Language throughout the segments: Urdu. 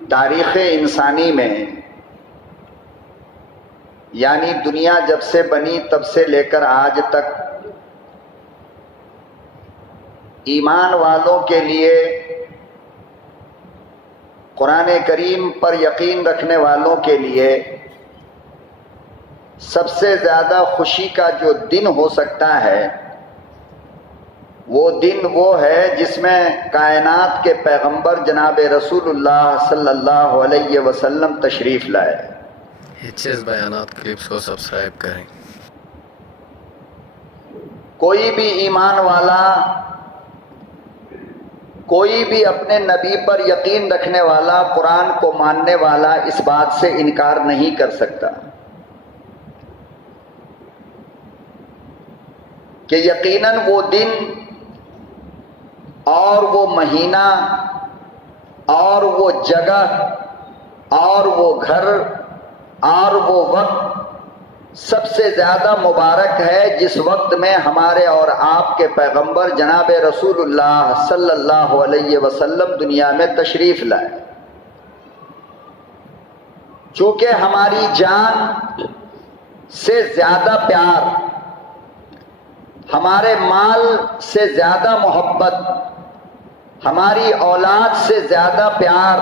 تاریخ انسانی میں، یعنی دنیا جب سے بنی تب سے لے کر آج تک، ایمان والوں کے لیے، قرآن کریم پر یقین رکھنے والوں کے لیے سب سے زیادہ خوشی کا جو دن ہو سکتا ہے وہ دن وہ ہے جس میں کائنات کے پیغمبر جناب رسول اللہ صلی اللہ علیہ وسلم تشریف لائے۔ HS بیانات کلپس کو سبسکرائب کریں۔ کوئی بھی ایمان والا، کوئی بھی اپنے نبی پر یقین رکھنے والا، قرآن کو ماننے والا اس بات سے انکار نہیں کر سکتا کہ یقیناً وہ دن اور وہ مہینہ اور وہ جگہ اور وہ گھر اور وہ وقت سب سے زیادہ مبارک ہے جس وقت میں ہمارے اور آپ کے پیغمبر جناب رسول اللہ صلی اللہ علیہ وسلم دنیا میں تشریف لائے۔ چونکہ ہماری جان سے زیادہ پیار، ہمارے مال سے زیادہ محبت، ہماری اولاد سے زیادہ پیار،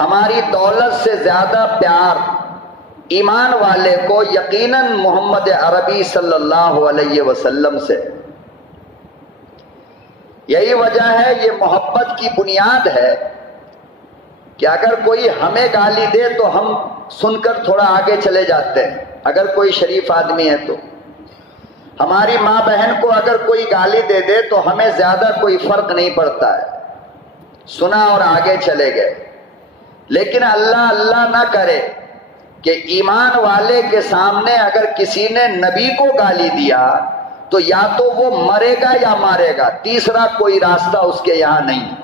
ہماری دولت سے زیادہ پیار ایمان والے کو یقیناً محمد عربی صلی اللہ علیہ وسلم سے۔ یہی وجہ ہے، یہ محبت کی بنیاد ہے کہ اگر کوئی ہمیں گالی دے تو ہم سن کر تھوڑا آگے چلے جاتے ہیں، اگر کوئی شریف آدمی ہے تو۔ ہماری ماں بہن کو اگر کوئی گالی دے دے تو ہمیں زیادہ کوئی فرق نہیں پڑتا ہے، سنا اور آگے چلے گئے۔ لیکن اللہ نہ کرے کہ ایمان والے کے سامنے اگر کسی نے نبی کو گالی دیا تو یا تو وہ مرے گا یا مارے گا، تیسرا کوئی راستہ اس کے یہاں نہیں۔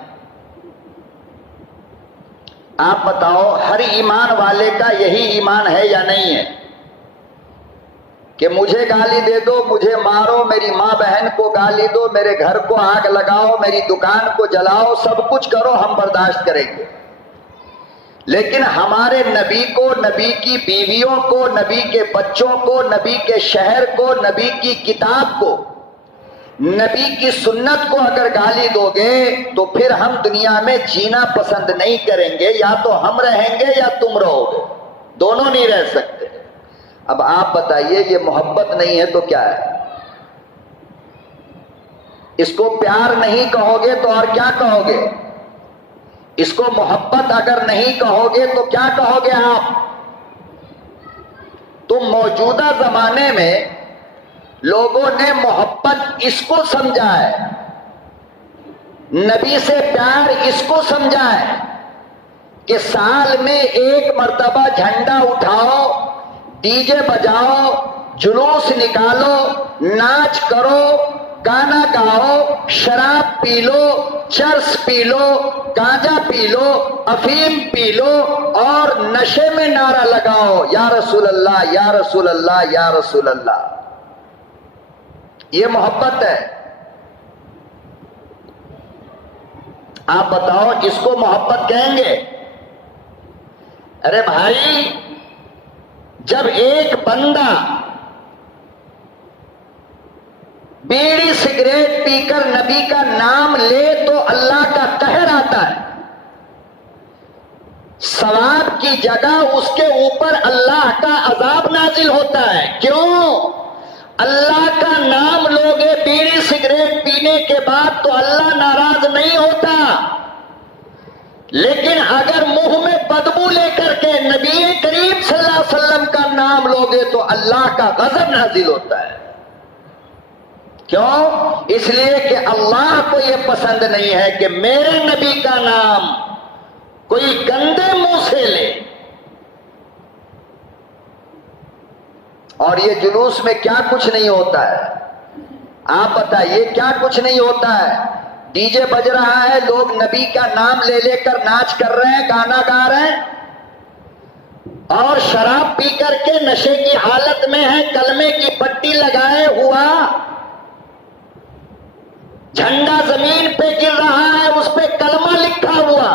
آپ بتاؤ، ہر ایمان والے کا یہی ایمان ہے یا نہیں ہے کہ مجھے گالی دے دو، مجھے مارو، میری ماں بہن کو گالی دو، میرے گھر کو آگ لگاؤ، میری دکان کو جلاؤ، سب کچھ کرو، ہم برداشت کریں گے۔ لیکن ہمارے نبی کو، نبی کی بیویوں کو، نبی کے بچوں کو، نبی کے شہر کو، نبی کی کتاب کو، نبی کی سنت کو اگر گالی دو گے تو پھر ہم دنیا میں جینا پسند نہیں کریں گے، یا تو ہم رہیں گے یا تم رہو گے، دونوں نہیں رہ سکتے۔ اب آپ بتائیے، یہ محبت نہیں ہے تو کیا ہے؟ اس کو پیار نہیں کہو گے تو اور کیا کہو گے؟ اس کو محبت اگر نہیں کہو گے تو کیا کہو گے آپ؟ تو موجودہ زمانے میں لوگوں نے محبت اس کو سمجھا ہے، نبی سے پیار اس کو سمجھا ہے کہ سال میں ایک مرتبہ جھنڈا اٹھاؤ، ڈی جے بجاؤ، جلوس نکالو، ناچ کرو، گانا گاؤ، شراب پی لو، چرس پی لو، گانجا پی لو، افیم پی لو اور نشے میں نعرہ لگاؤ، یا رسول اللہ، یا رسول اللہ، یا رسول اللہ۔ یہ محبت ہے؟ آپ بتاؤ، اس کو محبت کہیں گے؟ ارے بھائی، جب ایک بندہ بیڑی سگریٹ پی کر نبی کا نام لے تو اللہ کا قہر آتا ہے، ثواب کی جگہ اس کے اوپر اللہ کا عذاب نازل ہوتا ہے۔ کیوں؟ اللہ کا نام لوگے بیڑی سگریٹ پینے کے بعد تو اللہ ناراض نہیں ہوتا، لیکن اگر منہ میں بدبو لے کر کے نبی کریم صلی اللہ علیہ وسلم کا نام لوگے تو اللہ کا غضب نازل ہوتا ہے۔ کیوں؟ اس لیے کہ اللہ کو یہ پسند نہیں ہے کہ میرے نبی کا نام کوئی گندے منہ سے لے۔ اور یہ جلوس میں کیا کچھ نہیں ہوتا ہے؟ آپ بتائیے، کیا کچھ نہیں ہوتا ہے؟ ڈی جے بج رہا ہے، لوگ نبی کا نام لے لے کر ناچ کر رہے ہیں، گانا گا رہے ہیں، اور شراب پی کر کے نشے کی حالت میں ہے، کلمے کی پٹی لگائے ہوا، جھنڈا زمین پہ گر رہا ہے، اس پہ کلمہ لکھا ہوا،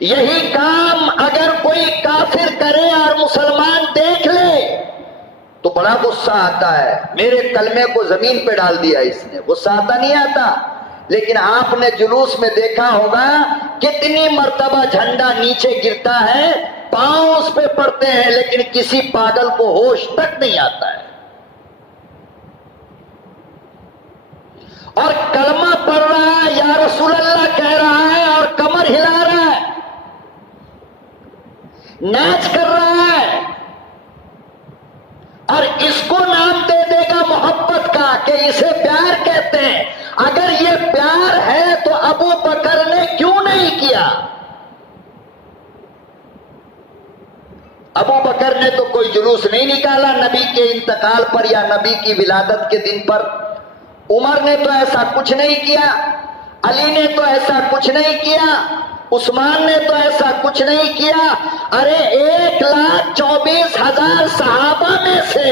یہی کام اگر کوئی کافر کرے اور مسلمان دیکھ لے تو بڑا غصہ آتا ہے، میرے کلمے کو زمین پہ ڈال دیا اس نے، غصہ آتا نہیں آتا؟ لیکن آپ نے جلوس میں دیکھا ہوگا کتنی مرتبہ جھنڈا نیچے گرتا ہے، پاؤں اس پہ پڑتے ہیں، لیکن کسی پاگل کو ہوش تک نہیں آتا ہے، اور کلمہ پڑھ رہا ہے، یا رسول اللہ کہہ رہا ہے، اور کمر ہلا رہا ہے، ناچ کر رہا ہے، اور اس کو نام دے دے گا محبت کا کہ اسے پیار کہتے ہیں۔ اگر یہ پیار ہے تو ابو بکر نے کیوں نہیں کیا؟ ابو بکر نے تو کوئی جلوس نہیں نکالا نبی کے انتقال پر یا نبی کی ولادت کے دن پر، عمر نے تو ایسا کچھ نہیں کیا، علی نے تو ایسا کچھ نہیں کیا، عثمان نے تو ایسا کچھ نہیں کیا۔ ارے 1,24,000 صحابہ میں سے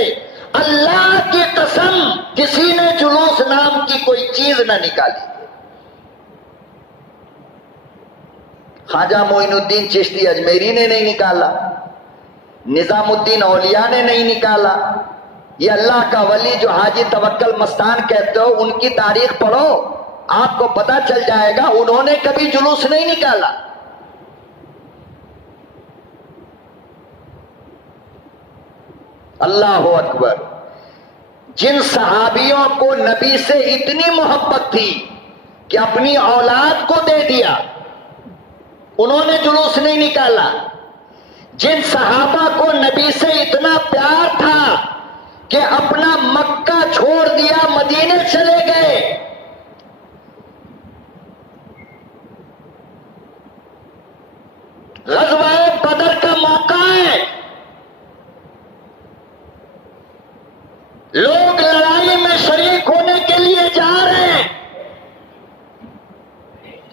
اللہ کی قسم کسی نے جلوس نام کی کوئی چیز نہ نکالی۔ خواجہ معین الدین چشتی اجمیری نے نہیں نکالا، نظام الدین اولیاء نے نہیں نکالا، یہ اللہ کا ولی جو حاجی توکل مستان کہتے ہو ان کی تاریخ پڑھو، آپ کو پتا چل جائے گا انہوں نے کبھی جلوس نہیں نکالا۔ اللہ اکبر! جن صحابیوں کو نبی سے اتنی محبت تھی کہ اپنی اولاد کو دے دیا، انہوں نے جلوس نہیں نکالا۔ جن صحابہ کو نبی سے اتنا پیار تھا کہ اپنا مکہ چھوڑ دیا، مدینے چلے گئے، غزوہ بدر کا موقع ہے، لوگ لڑائی میں شریک ہونے کے لیے جا رہے ہیں،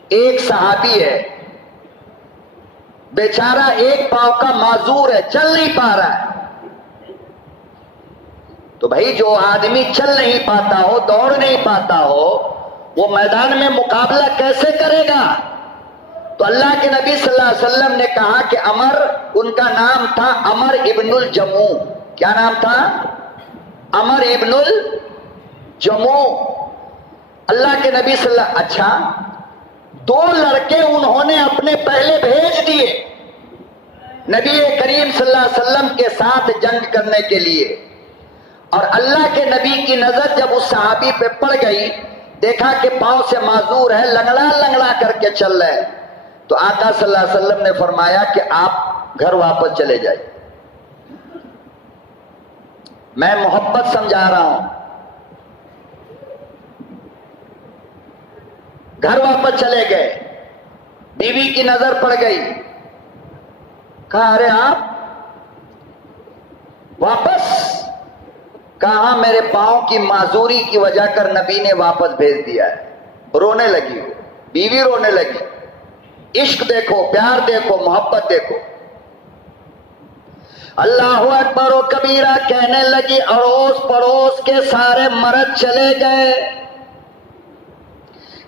ایک صحابی ہے بیچارہ ایک پاؤں کا معذور ہے، چل نہیں پا رہا ہے، تو بھائی جو آدمی چل نہیں پاتا ہو، دوڑ نہیں پاتا ہو، وہ میدان میں مقابلہ کیسے کرے گا؟ تو اللہ کے نبی صلی اللہ علیہ وسلم نے کہا کہ عمر، ان کا نام تھا عمر ابن الجموع، کیا نام تھا؟ عمر ابن الجموع۔ اللہ کے نبی صلی اللہ، اچھا 2 لڑکے انہوں نے اپنے پہلے بھیج دیے نبی کریم صلی اللہ علیہ وسلم کے ساتھ جنگ کرنے کے لیے، اور اللہ کے نبی کی نظر جب اس صحابی پہ پڑ گئی، دیکھا کہ پاؤں سے معذور ہے، لنگڑا لنگڑا کر کے چل رہے، تو آقا صلی اللہ علیہ وسلم نے فرمایا کہ آپ گھر واپس چلے جائیں، میں محبت سمجھا رہا ہوں، گھر واپس چلے گئے۔ بیوی کی نظر پڑ گئی، کہا ارے آپ واپس؟ کہا میرے پاؤں کی معذوری کی وجہ کر نبی نے واپس بھیج دیا ہے۔ رونے لگی، بیوی رونے لگی۔ عشق دیکھو، پیار دیکھو، محبت دیکھو۔ اللہ اکبر و کبیرہ کہنے لگی، اڑوس پڑوس کے سارے مرد چلے گئے،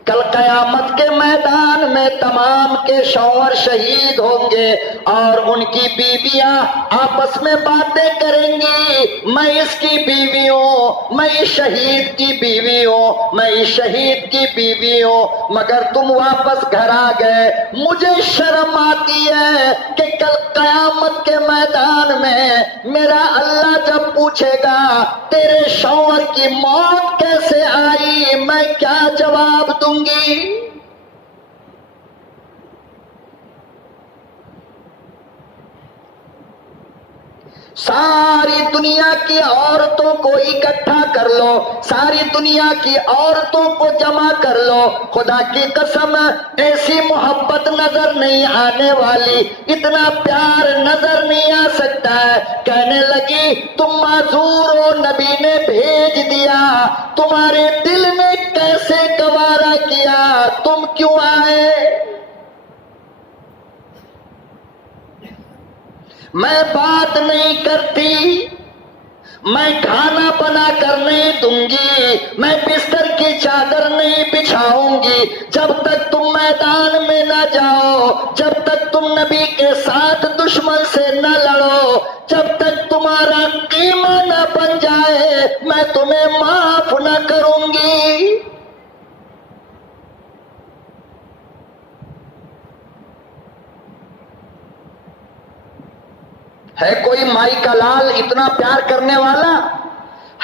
کل قیامت کے میدان میں تمام کے شوہر شہید ہوں گے، اور ان کی بیویاں آپس میں باتیں کریں گی، میں اس کی بیوی ہوں، میں اس شہید کی بیوی ہوں، میں اس شہید کی بیوی ہوں، مگر تم واپس گھر آ گئے۔ مجھے شرم آتی ہے کہ کل قیامت کے میدان میں میرا اللہ جب پوچھے گا تیرے شوہر کی موت کیسے آئی، میں کیا جواب دوں گی؟ ساری دنیا کی عورتوں کو اکٹھا کر لو، ساری دنیا کی عورتوں کو جمع کر لو، خدا کی قسم ایسی محبت نظر نہیں آنے والی، اتنا پیار نظر نہیں آ سکتا ہے۔ کہنے لگی تم معذور ہو، نبی نے بھیج دیا، تمہارے دل نے کیسے گوارا کیا، تم کیوں آئے؟ میں بات نہیں کرتی، میں کھانا بنا کر نہیں دوں گی، میں بستر کی چادر نہیں بچھاؤں گی، جب تک تم میدان میں نہ جاؤ، جب تک تم نبی کے ساتھ دشمن سے نہ لڑو، جب تک تمہارا قیمہ نہ بن جائے، میں تمہیں معاف نہ کروں گی۔ ہے کوئی مائی کا لال اتنا پیار کرنے والا؟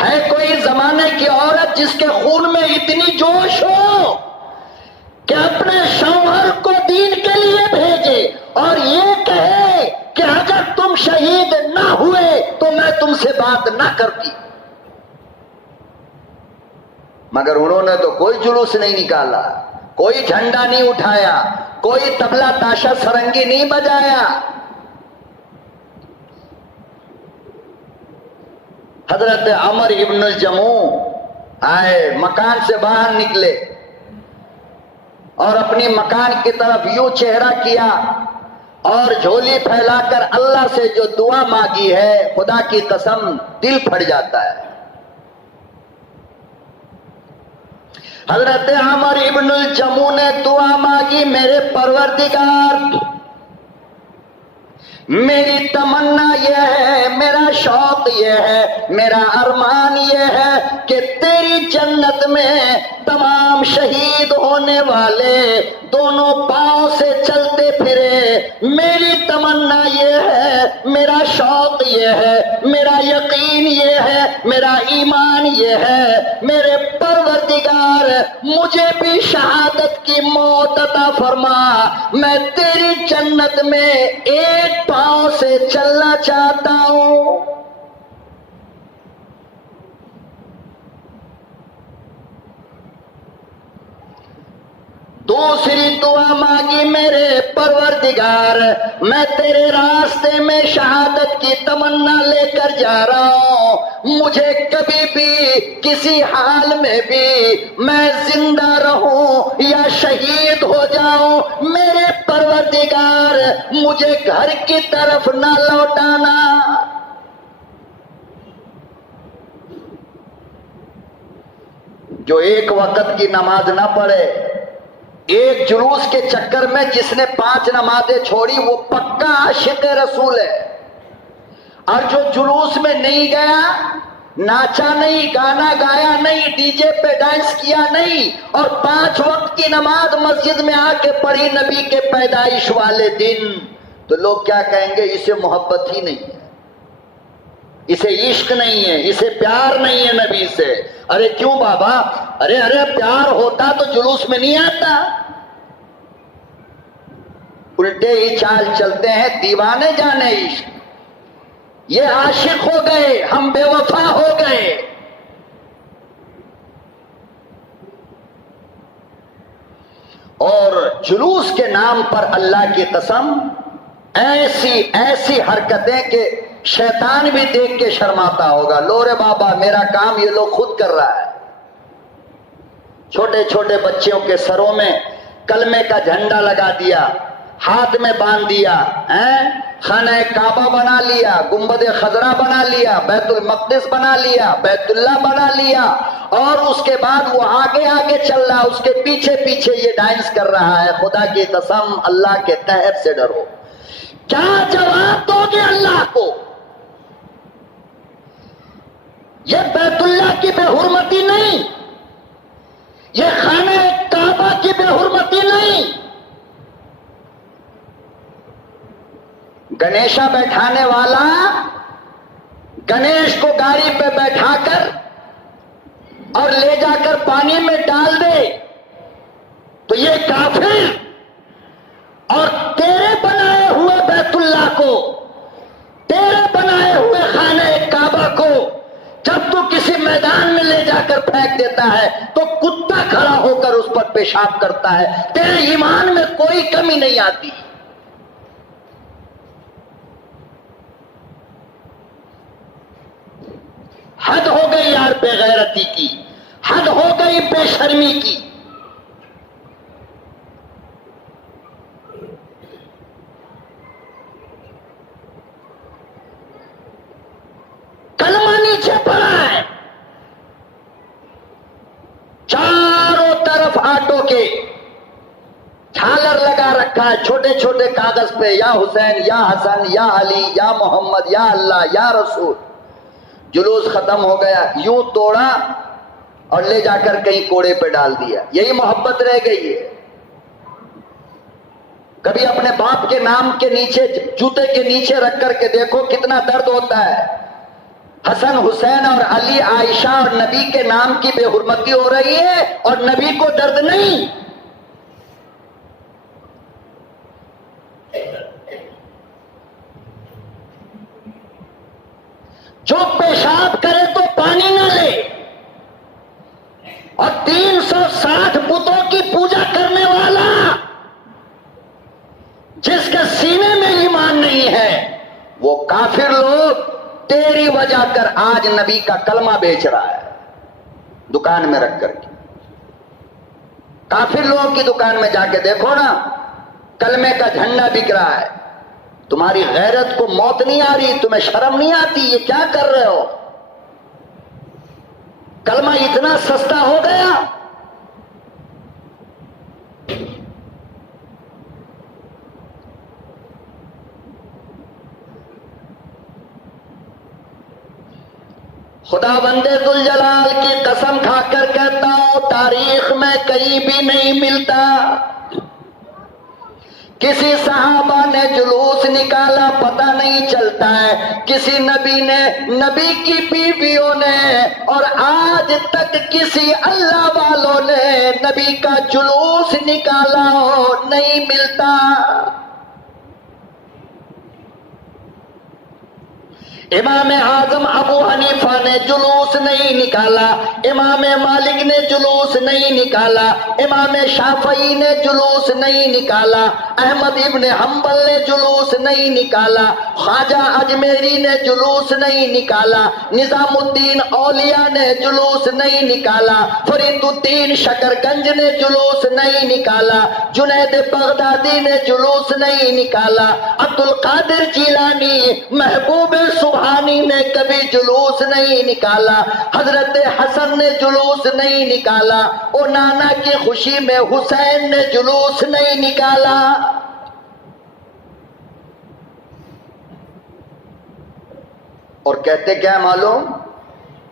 ہے کوئی زمانے کی عورت جس کے خون میں اتنی جوش ہو کہ اپنے شوہر کو دین کے لیے بھیجے اور یہ کہے کہ اگر تم شہید نہ ہوئے تو میں تم سے بات نہ کرتی؟ مگر انہوں نے تو کوئی جلوس نہیں نکالا، کوئی جھنڈا نہیں اٹھایا، کوئی طبلہ تاشا سرنگی نہیں بجایا۔ حضرت عمر ابن الجموح آئے، مکان سے باہر نکلے اور اپنی مکان کی طرف یوں چہرہ کیا اور جھولی پھیلا کر اللہ سے جو دعا مانگی ہے، خدا کی قسم دل پھٹ جاتا ہے۔ حضرت عمر ابن الجموح نے دعا مانگی، میرے پروردگار، میری تمنا یہ ہے، میرا شوق یہ ہے، میرا ارمان یہ ہے کہ تیری جنت میں تمام شہید ہونے والے دونوں پاؤں سے چلتے پھرے۔ میری تمنا یہ ہے، میرا شوق یہ ہے، میرا یقین یہ ہے، میرا ایمان یہ ہے، میرے پروردگار مجھے بھی شہادت کی موت عطا فرما، میں تیری جنت میں ایک پاؤں سے چلنا چاہتا ہوں۔ دوسری دعا مانگی، میرے پروردگار میں تیرے راستے میں شہادت کی تمنا لے کر جا رہا ہوں، مجھے کبھی بھی کسی حال میں بھی میں زندہ رہوں یا شہید ہو جاؤں، میرے پروردگار مجھے گھر کی طرف نہ لوٹانا۔ جو ایک وقت کی نماز نہ پڑھے، ایک جلوس کے چکر میں جس نے 5 نمازیں چھوڑی، وہ پکا عاشق رسول ہے۔ اور جو جلوس میں نہیں گیا، ناچا نہیں، گانا گایا نہیں، ڈی جے پہ ڈانس کیا نہیں، اور 5 وقت کی نماز مسجد میں آ کے پڑھی نبی کے پیدائش والے دن، تو لوگ کیا کہیں گے؟ اسے محبت ہی نہیں ہے، اسے عشق نہیں ہے، اسے پیار نہیں ہے نبی سے۔ ارے کیوں بابا؟ ارے پیار ہوتا تو جلوس میں نہیں آتا۔ الٹے ہی چال چلتے ہیں، دیوانے جانے عشق، یہ عاشق ہو گئے، ہم بے وفا ہو گئے۔ اور جلوس کے نام پر اللہ کی قسم ایسی حرکتیں کہ شیطان بھی دیکھ کے شرماتا ہوگا۔ لو رے بابا، میرا کام یہ لوگ خود کر رہا ہے۔ چھوٹے چھوٹے بچوں کے سروں میں کلمے کا جھنڈا لگا دیا، ہاتھ میں باندھ دیا، خانہ کعبہ بنا لیا، گنبد خضرا بنا لیا، بیت المقدس بنا لیا، بیت اللہ بنا لیا، اور اس کے بعد وہ آگے آگے چل رہا، اس کے پیچھے پیچھے یہ ڈانس کر رہا ہے۔ خدا کی قسم اللہ کے قہر سے ڈرو۔ کیا جواب دو گے اللہ کو؟ یہ بیت اللہ کی بے حرمتی نہیں، یہ خانہ کعبہ کی بے حرمتی نہیں۔ گنیشا بیٹھانے والا گنیش کو گاڑی پہ بیٹھا کر اور لے جا کر پانی میں ڈال دے تو یہ کافر، اور تیرے بنائے ہوئے بیت اللہ کو، تیرے بنائے ہوئے خانہ کعبہ کو جب تو کسی میدان میں لے جا کر پھینک دیتا ہے تو کتا کھڑا ہو کر اس پر پیشاب کرتا ہے۔ تیرے ایمان میں کوئی کمی نہیں آتی۔ حد ہو گئی یار بے غیرتی کی، حد ہو گئی بے شرمی کی۔ کلمہ نیچے پڑا ہے، چاروں طرف صاف آٹو کے جھالر لگا رکھا ہے چھوٹے چھوٹے کاغذ پہ، یا حسین یا حسن یا علی یا محمد یا اللہ یا رسول. جلوس ختم ہو گیا، یوں توڑا اور لے جا کر کہیں کوڑے پہ ڈال دیا. یہی محبت رہ گئی ہے. کبھی اپنے باپ کے نام کے نیچے، جوتے کے نیچے رکھ کر کے دیکھو کتنا درد ہوتا ہے. حسن حسین اور علی عائشہ اور نبی کے نام کی بے حرمتی ہو رہی ہے اور نبی کو درد نہیں. جو پیشاب کرے تو پانی نہ لے، اور 360 بتوں کی پوجا کرنے والا جس کے سینے میں ایمان نہیں ہے، وہ کافر لوگ تیری وجہ کر آج نبی کا کلمہ بیچ رہا ہے دکان میں رکھ کر کے. کافر لوگوں کی دکان میں جا کے دیکھو نا، کلمے کا جھنڈا بک رہا ہے. تمہاری غیرت کو موت نہیں آ رہی؟ تمہیں شرم نہیں آتی؟ یہ کیا کر رہے ہو؟ کلمہ اتنا سستا ہو گیا. خدا بندے ذوالجلال کی قسم کھا کر کہتا ہوں، تاریخ میں کہیں بھی نہیں ملتا کسی صحابہ نے جلوس نکالا پتہ نہیں چلتا ہے، کسی نبی نے، نبی کی بیویوں نے، اور آج تک کسی اللہ والوں نے نبی کا جلوس نکالا ہو نہیں ملتا. امام اعظم ابو حنیفہ نے جلوس نہیں نکالا، امام مالک نے جلوس نہیں نکالا، امام شافعی نے جلوس نہیں نکالا، احمد ابن حنبل نے جلوس نہیں نکالا، خواجہ اجمیری نے جلوس نہیں نکالا، نظام الدین اولیاء نے جلوس نہیں نکالا، فرید الدین شکرگنج نے جلوس نہیں نکالا، جنید بغدادی نے جلوس نہیں نکالا، عبد القادر جیلانی، محبوب سبحانی نے کبھی جلوس نہیں نکالا، حضرت حسن نے جلوس نہیں نکالا، اور نانا کی خوشی میں حسین نے جلوس نہیں نکالا. اور کہتے کیا معلوم؟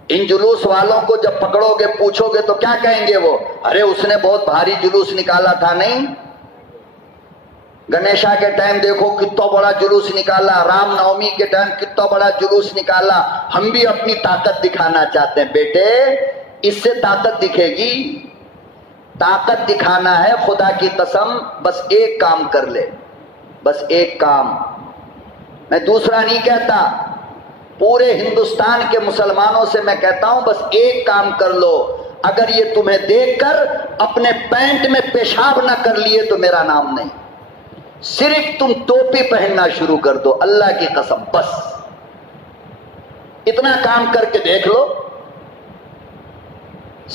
ان جلوس والوں کو جب پکڑو گے پوچھو گے تو کیا کہیں گے وہ؟ ارے اس نے بہت بھاری جلوس نکالا تھا. نہیں، گنیشا کے ٹائم دیکھو کتنا بڑا جلوس نکالا، رام نومی کے ٹائم کتنا بڑا جلوس نکالا. ہم بھی اپنی طاقت دکھانا چاہتے ہیں. بیٹے اس سے طاقت دکھے گی؟ طاقت دکھانا ہے خدا کی قسم بس ایک کام کر لے، بس ایک کام. میں دوسرا نہیں کہتا، پورے ہندوستان کے مسلمانوں سے میں کہتا ہوں بس ایک کام کر لو. اگر یہ تمہیں دیکھ کر اپنے پینٹ میں پیشاب نہ کر لیے تو میرا نام نہیں. صرف تم ٹوپی پہننا شروع کر دو، اللہ کی قسم بس اتنا کام کر کے دیکھ لو.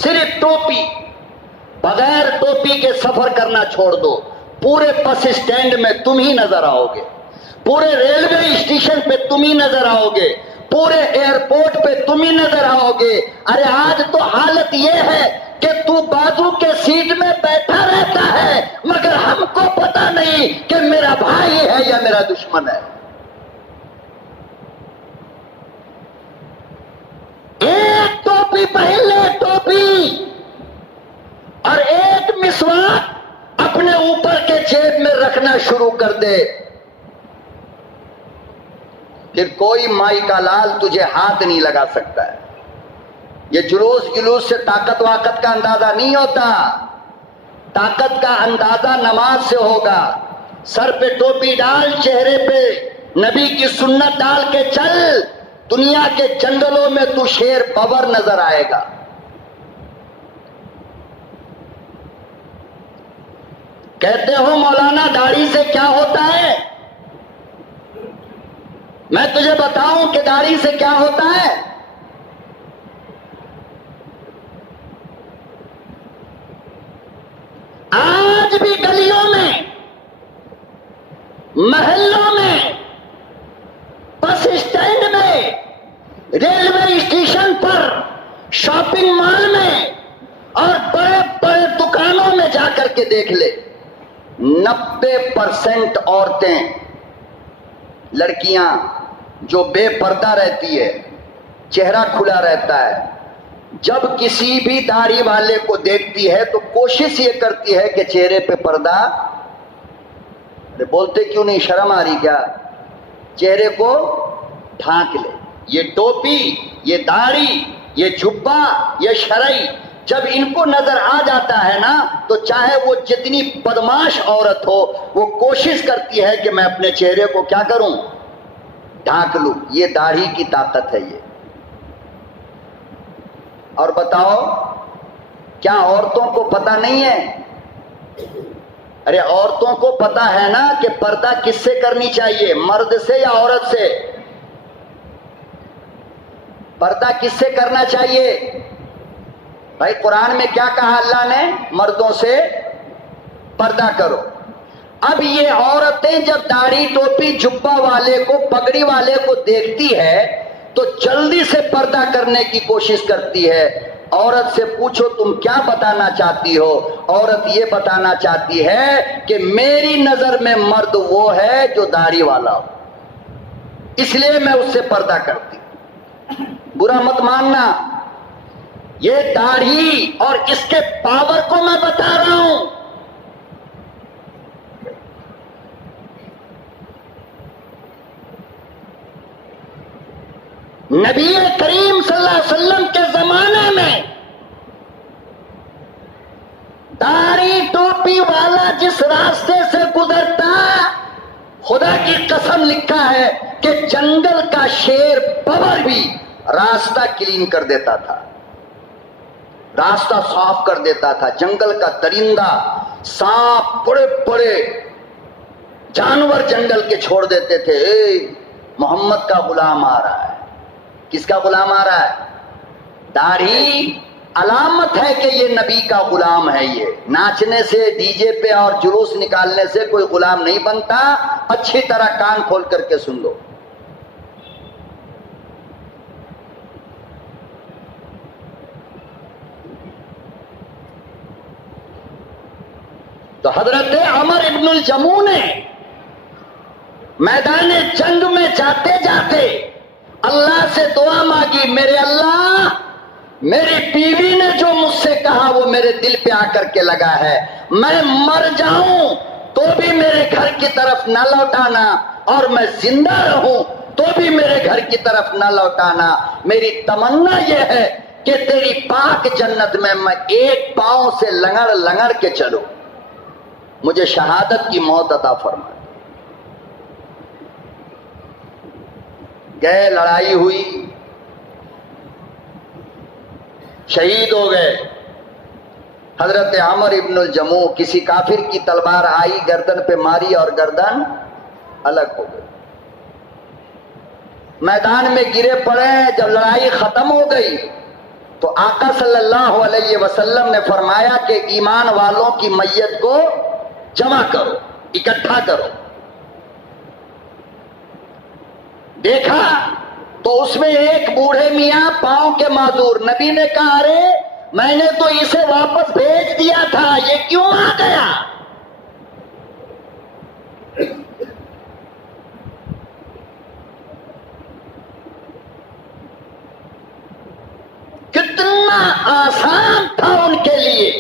صرف ٹوپی، بغیر ٹوپی کے سفر کرنا چھوڑ دو. پورے بس اسٹینڈ میں تم ہی نظر آؤ گے، پورے ریلوے اسٹیشن پہ تم ہی نظر آؤ گے، پورے ایئرپورٹ پہ تم ہی نظر آؤ گے. ارے آج تو حالت یہ ہے کہ تو بازو کے سیٹ میں بیٹھا رہتا ہے مگر ہم کو پتا نہیں کہ میرا بھائی ہے یا میرا دشمن ہے. ایک ٹوپی پہن لے، ٹوپی، اور ایک مسواک اپنے اوپر کے جیب میں رکھنا شروع کر دے. پھر کوئی مائی کا لال تجھے ہاتھ نہیں لگا سکتا ہے. یہ جلوس سے طاقت واقت کا اندازہ نہیں ہوتا. طاقت کا اندازہ نماز سے ہوگا. سر پہ ٹوپی ڈال، چہرے پہ نبی کی سنت ڈال کے چل، دنیا کے جنگلوں میں تو شیر بور نظر آئے گا. کہتے ہو مولانا داڑھی سے کیا ہوتا ہے؟ میں تجھے بتاؤں کہ داڑھی سے کیا ہوتا ہے. آج بھی گلیوں میں، محلوں میں، بس اسٹینڈ میں، ریلوے اسٹیشن پر، شاپنگ مال میں اور بڑے بڑے دکانوں کے دیکھ لے، 90% عورتیں، لڑکیاں جو بے پردہ رہتی ہے، چہرہ کھلا رہتا ہے، جب کسی بھی داڑھی والے کو دیکھتی ہے تو کوشش یہ کرتی ہے کہ چہرے پہ پردہ، بولتے کیوں نہیں، شرم آ رہی کیا، چہرے کو ڈھانک لے۔ یہ ٹوپی، یہ داڑھی، یہ جبہ، یہ شرعی جب ان کو نظر آ جاتا ہے نا تو چاہے وہ جتنی بدماش عورت ہو وہ کوشش کرتی ہے کہ میں اپنے چہرے کو کیا کروں، ڈھانک لوں۔ یہ داڑھی کی طاقت ہے یہ۔ اور بتاؤ کیا عورتوں کو پتہ نہیں ہے؟ ارے عورتوں کو پتہ ہے نا کہ پردہ کس سے کرنی چاہیے، مرد سے یا عورت سے؟ پردہ کس سے کرنا چاہیے بھائی؟ قرآن میں کیا کہا اللہ نے؟ مردوں سے پردہ کرو۔ اب یہ عورتیں جب داڑھی ٹوپی جبہ والے کو، پگڑی والے کو دیکھتی ہے تو جلدی سے پردہ کرنے کی کوشش کرتی ہے۔ عورت سے پوچھو تم کیا بتانا چاہتی ہو؟ عورت یہ بتانا چاہتی ہے کہ میری نظر میں مرد وہ ہے جو داڑھی والا ہو، اس لیے میں اس سے پردہ کرتی ہوں۔ برا مت ماننا، یہ داڑھی اور اس کے پاور کو میں بتا رہا ہوں۔ نبی کریم صلی اللہ علیہ وسلم کے زمانے میں داڑھی ٹوپی والا جس راستے سے گزرتا، خدا کی قسم لکھا ہے کہ جنگل کا شیر ببر بھی راستہ کلین کر دیتا تھا، راستہ صاف کر دیتا تھا۔ جنگل کا درندہ، سانپ، بڑے بڑے جانور جنگل کے چھوڑ دیتے تھے۔ اے محمد کا غلام آ رہا ہے۔ کس کا غلام آ رہا ہے؟ داڑھی علامت ہے کہ یہ نبی کا غلام ہے۔ یہ ناچنے سے، ڈی جے پہ اور جلوس نکالنے سے کوئی غلام نہیں بنتا۔ اچھی طرح کان کھول کر کے سن لو۔ تو حضرت عمر ابن الجموع نے میدان جنگ میں جاتے جاتے اللہ سے دعا مانگی، میرے اللہ، میری بیوی نے جو مجھ سے کہا وہ میرے دل پہ آ کر کے لگا ہے، میں مر جاؤں تو بھی میرے گھر کی طرف نہ لوٹانا، اور میں زندہ رہوں تو بھی میرے گھر کی طرف نہ لوٹانا۔ میری تمنا یہ ہے کہ تیری پاک جنت میں میں ایک پاؤں سے لنگڑ لنگڑ کے چلوں، مجھے شہادت کی موت عطا فرما۔ گئے، لڑائی ہوئی، شہید ہو گئے۔ حضرت عمر ابن الجموع، کسی کافر کی تلوار آئی، گردن پہ ماری اور گردن الگ ہو گئی۔ میدان میں گرے پڑے۔ جب لڑائی ختم ہو گئی تو آقا صلی اللہ علیہ وسلم نے فرمایا کہ ایمان والوں کی میت کو جمع کرو، اکٹھا کرو۔ دیکھا تو اس میں ایک بوڑھے میاں پاؤں کے معذور۔ نبی نے کہا ارے میں نے تو اسے واپس بھیج دیا تھا، یہ کیوں آ گیا؟ کتنا آسان تھا ان کے لیے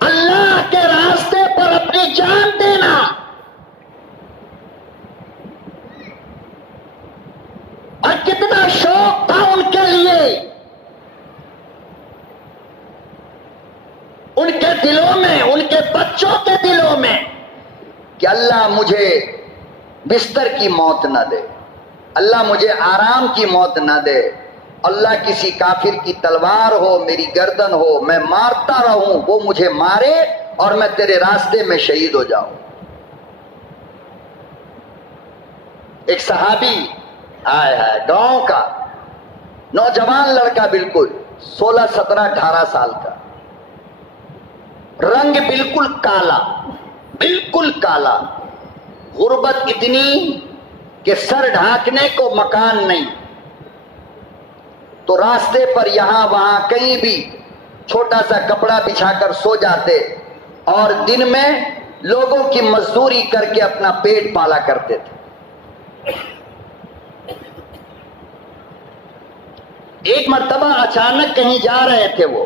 اللہ کے راستے پر اپنی جان دینا۔ اور کتنا شوق تھا ان کے لیے، ان کے دلوں میں، ان کے بچوں کے دلوں میں، کہ اللہ مجھے بستر کی موت نہ دے، اللہ مجھے آرام کی موت نہ دے، اللہ کسی کافر کی تلوار ہو، میری گردن ہو، میں مارتا رہوں، وہ مجھے مارے اور میں تیرے راستے میں شہید ہو جاؤں۔ ایک صحابی آیا ہے، گاؤں کا نوجوان لڑکا، بالکل 16، 17، 18 سال کا، رنگ بالکل کالا، بالکل کالا، غربت اتنی کہ سر ڈھانکنے کو مکان نہیں، تو راستے پر یہاں وہاں کہیں بھی چھوٹا سا کپڑا بچھا کر سو جاتے، اور دن میں لوگوں کی مزدوری کر کے اپنا پیٹ پالا کرتے تھے. ایک مرتبہ اچانک کہیں جا رہے تھے وہ،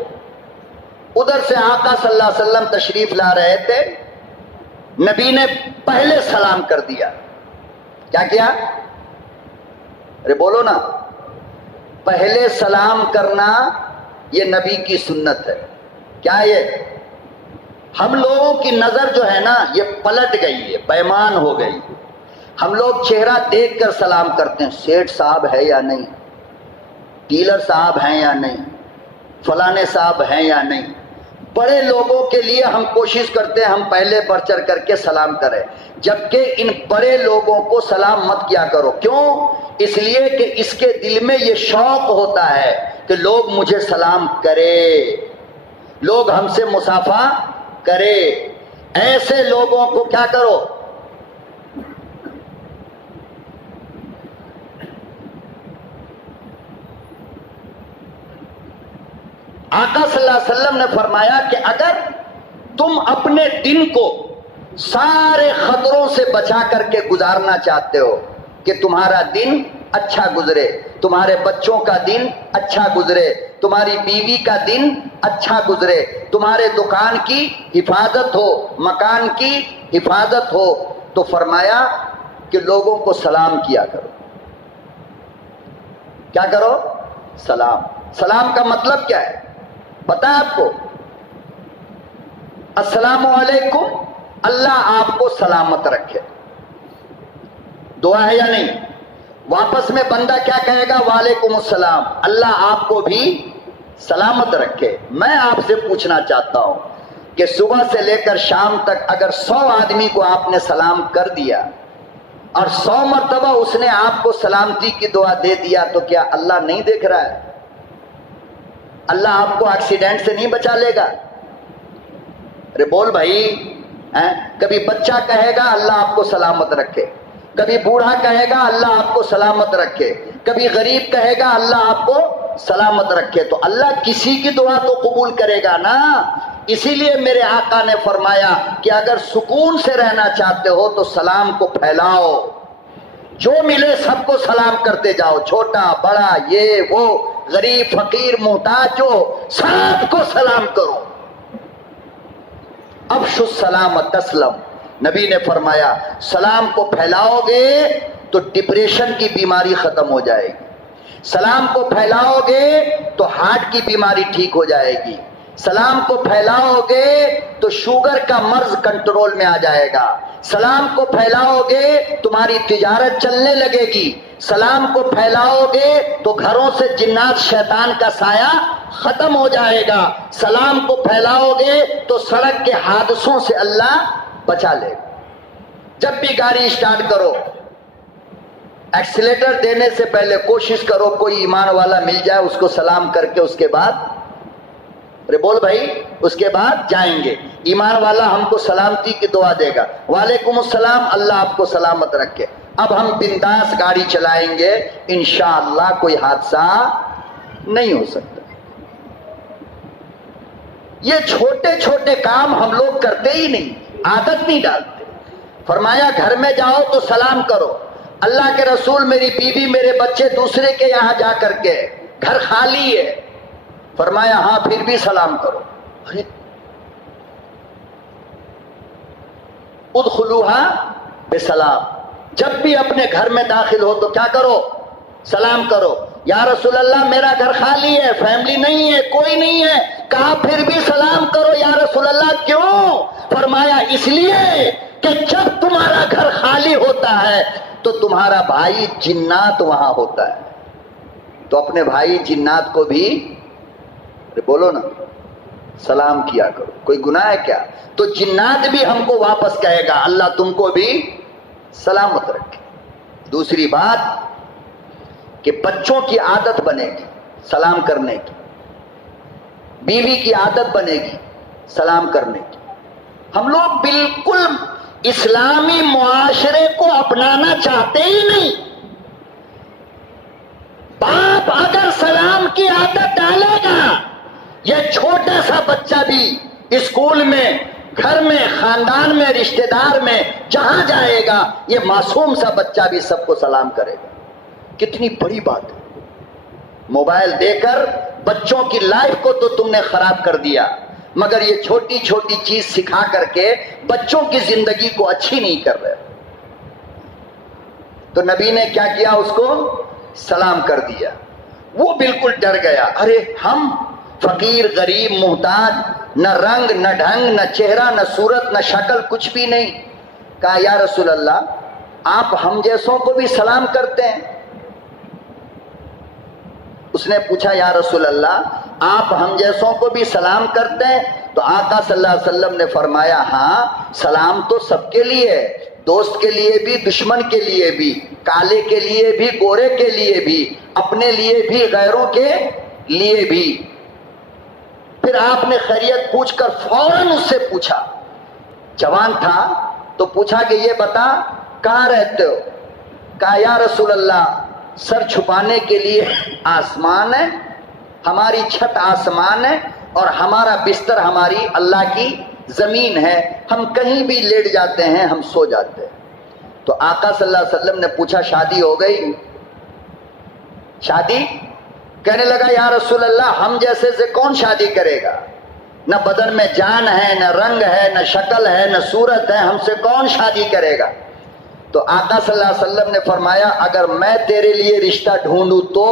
ادھر سے آقا صلی اللہ علیہ وسلم تشریف لا رہے تھے. نبی نے پہلے سلام کر دیا. کیا کیا؟ ارے بولو نا. پہلے سلام کرنا یہ نبی کی سنت ہے. کیا یہ؟ ہم لوگوں کی نظر جو ہے نا یہ پلٹ گئی ہے، بیمان ہو گئی. ہم لوگ چہرہ دیکھ کر سلام کرتے ہیں. سیٹھ صاحب ہے یا نہیں، ڈیلر صاحب ہیں یا نہیں، فلانے صاحب ہیں یا نہیں. بڑے لوگوں کے لیے ہم کوشش کرتے ہیں ہم پہلے بڑھ چڑھ کر کے سلام کریں، جبکہ ان بڑے لوگوں کو سلام مت کیا کرو. کیوں؟ اس لیے کہ اس کے دل میں یہ شوق ہوتا ہے کہ لوگ مجھے سلام کرے، لوگ ہم سے مصافحہ کرے. ایسے لوگوں کو کیا کرو؟ آقا صلی اللہ علیہ وسلم نے فرمایا کہ اگر تم اپنے دن کو سارے خطروں سے بچا کر کے گزارنا چاہتے ہو کہ تمہارا دن اچھا گزرے، تمہارے بچوں کا دن اچھا گزرے، تمہاری بیوی کا دن اچھا گزرے، تمہارے دکان کی حفاظت ہو، مکان کی حفاظت ہو، تو فرمایا کہ لوگوں کو سلام کیا کرو. کیا کرو؟ سلام. سلام کا مطلب کیا ہے پتہ ہے آپ کو؟ السلام علیکم، اللہ آپ کو سلامت رکھے. دعا ہے یا نہیں؟ واپس میں بندہ کیا کہے گا؟ وعلیکم السلام، اللہ آپ کو بھی سلامت رکھے. میں آپ سے پوچھنا چاہتا ہوں کہ صبح سے لے کر شام تک اگر 100 آدمی کو آپ نے سلام کر دیا اور 100 مرتبہ اس نے آپ کو سلامتی کی دعا دے دیا تو کیا اللہ نہیں دیکھ رہا ہے؟ اللہ آپ کو ایکسیڈنٹ سے نہیں بچا لے گا؟ ارے بول بھائی. کبھی بچہ کہے گا اللہ آپ کو سلامت رکھے، کبھی بوڑھا کہے گا اللہ آپ کو سلامت رکھے، کبھی غریب کہے گا اللہ آپ کو سلامت رکھے. تو اللہ کسی کی دعا تو قبول کرے گا نا. اسی لیے میرے آقا نے فرمایا کہ اگر سکون سے رہنا چاہتے ہو تو سلام کو پھیلاؤ، جو ملے سب کو سلام کرتے جاؤ، چھوٹا بڑا یہ وہ، غریب فقیر محتاج ہو، سب کو سلام کرو. افشوا السلام تسلم. نبی نے فرمایا سلام کو پھیلاؤ گے تو ڈپریشن کی بیماری ختم ہو جائے گی، سلام کو پھیلاؤ گے تو ہارٹ کی بیماری ٹھیک ہو جائے گی، سلام کو پھیلاؤ گے تو شوگر کا مرض کنٹرول میں آ جائے گا، سلام کو پھیلاؤ گے تمہاری تجارت چلنے لگے گی، سلام کو پھیلاؤ گے تو گھروں سے جنات شیطان کا سایہ ختم ہو جائے گا، سلام کو پھیلاؤ گے تو سڑک کے حادثوں سے اللہ بچا لے گا. جب بھی گاڑی اسٹارٹ کرو ایکسیلیٹر دینے سے پہلے کوشش کرو کوئی ایمان والا مل جائے، اس کو سلام کر کے اس کے بعد، ارے بول بھائی، اس کے بعد جائیں گے. ایمان والا ہم کو سلامتی کی دعا دے گا، وعلیکم السلام، اللہ آپ کو سلامت رکھے. اب ہم بنداس گاڑی چلائیں گے، انشاءاللہ کوئی حادثہ نہیں ہو سکتا. یہ چھوٹے چھوٹے کام ہم لوگ کرتے ہی نہیں، عادت نہیں ڈالتے. فرمایا گھر میں جاؤ تو سلام کرو. اللہ کے رسول میری بیوی میرے بچے دوسرے کے یہاں جا کر کے گھر خالی ہے، فرمایا ہاں پھر بھی سلام کرو. ارے ادخلوہا بسلام. جب بھی اپنے گھر میں داخل ہو تو کیا کرو؟ سلام کرو. یا رسول اللہ میرا گھر خالی ہے، فیملی نہیں ہے، کوئی نہیں ہے. کہا پھر بھی سلام کرو. یا رسول اللہ کیوں؟ فرمایا اس لیے کہ جب تمہارا گھر خالی ہوتا ہے تو تمہارا بھائی جنات وہاں ہوتا ہے، تو اپنے بھائی جنات کو بھی بولو نا سلام کیا کرو. کوئی گناہ ہے کیا؟ تو جنات بھی ہم کو واپس کہے گا اللہ تم کو بھی سلامت رکھے. دوسری بات کہ بچوں کی عادت بنے گی سلام کرنے کی، بیوی کی عادت بنے گی سلام کرنے کی. ہم لوگ بالکل اسلامی معاشرے کو اپنانا چاہتے ہی نہیں. باپ اگر سلام کی عادت ڈالے گا، یہ چھوٹا سا بچہ بھی اسکول میں گھر میں، خاندان میں، رشتہ دار میں، جہاں جائے گا یہ معصوم سا بچہ بھی سب کو سلام کرے گا. کتنی بڑی بات ہے. موبائل دے کر بچوں کی لائف کو تو تم نے خراب کر دیا، مگر یہ چھوٹی چھوٹی چیز سکھا کر کے بچوں کی زندگی کو اچھی نہیں کر رہے. تو نبی نے کیا کیا؟ اس کو سلام کر دیا. وہ بالکل ڈر گیا. ارے ہم فقیر، غریب، محتاج، نہ رنگ، نہ ڈھنگ، نہ چہرہ، نہ صورت، نہ شکل، کچھ بھی نہیں. کہا یا رسول اللہ آپ ہم جیسوں کو بھی سلام کرتے ہیں؟ اس نے پوچھا یا رسول اللہ آپ ہم جیسوں کو بھی سلام کرتے ہیں؟ تو آقا صلی اللہ علیہ وسلم نے فرمایا ہاں، سلام تو سب کے لیے ہے، دوست کے لیے بھی، دشمن کے لیے بھی، کالے کے لیے بھی، گورے کے لیے بھی، اپنے لیے بھی، غیروں کے لیے بھی. پھر آپ نے خیریت پوچھ کر فوراً اس سے پوچھا، جوان تھا تو پوچھا کہ یہ بتا کہاں رہتے ہو؟ کہا یا رسول اللہ سر چھپانے کے لیے آسمان ہے، ہماری چھت آسمان ہے، اور ہمارا بستر ہماری اللہ کی زمین ہے، ہم کہیں بھی لیٹ جاتے ہیں، ہم سو جاتے ہیں. تو آقا صلی اللہ علیہ وسلم نے پوچھا شادی ہو گئی؟ شادی؟ کہنے لگا یا رسول اللہ ہم جیسے سے کون شادی کرے گا؟ نہ بدن میں جان ہے، نہ رنگ ہے، نہ شکل ہے، نہ صورت ہے، ہم سے کون شادی کرے گا؟ تو آقا صلی اللہ علیہ وسلم نے فرمایا اگر میں تیرے لیے رشتہ ڈھونڈوں تو؟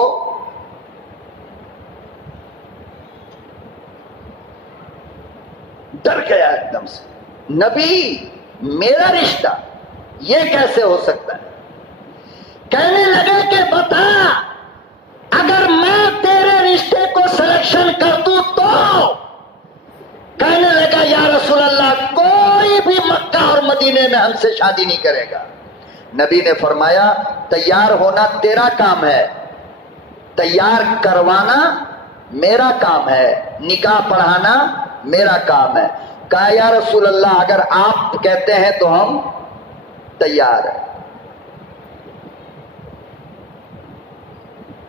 ڈر گیا ایک دم سے. نبی میرا رشتہ یہ کیسے ہو سکتا ہے؟ کہنے لگے کہ بتا اگر میں تیرے رشتے کو سلیکشن کر دوں تو؟ کہنے لگا یا رسول اللہ کوئی بھی مکہ اور مدینے میں ہم سے شادی نہیں کرے گا. نبی نے فرمایا تیار ہونا تیرا کام ہے، تیار کروانا میرا کام ہے، نکاح پڑھانا میرا کام ہے. کہا یا رسول اللہ اگر آپ کہتے ہیں تو ہم تیار ہیں.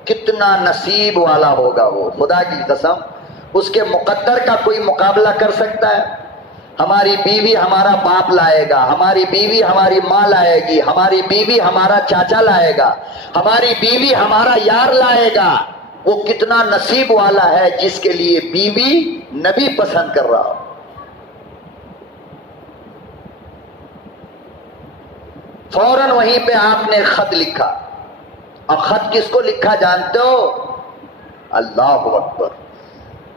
کتنا نصیب والا ہوگا وہ، خدا کی قسم. اس کے مقدر کا کوئی مقابلہ کر سکتا ہے؟ ہماری بیوی ہمارا باپ لائے گا، ہماری بیوی ہماری ماں لائے گی، ہماری بیوی ہمارا چاچا لائے گا، ہماری بیوی ہمارا یار لائے گا. وہ کتنا نصیب والا ہے جس کے لیے بیوی نبی پسند کر رہا ہو. فوراً وہیں پہ آپ نے خط لکھا. اور خط کس کو لکھا جانتے ہو؟ اللہ اکبر.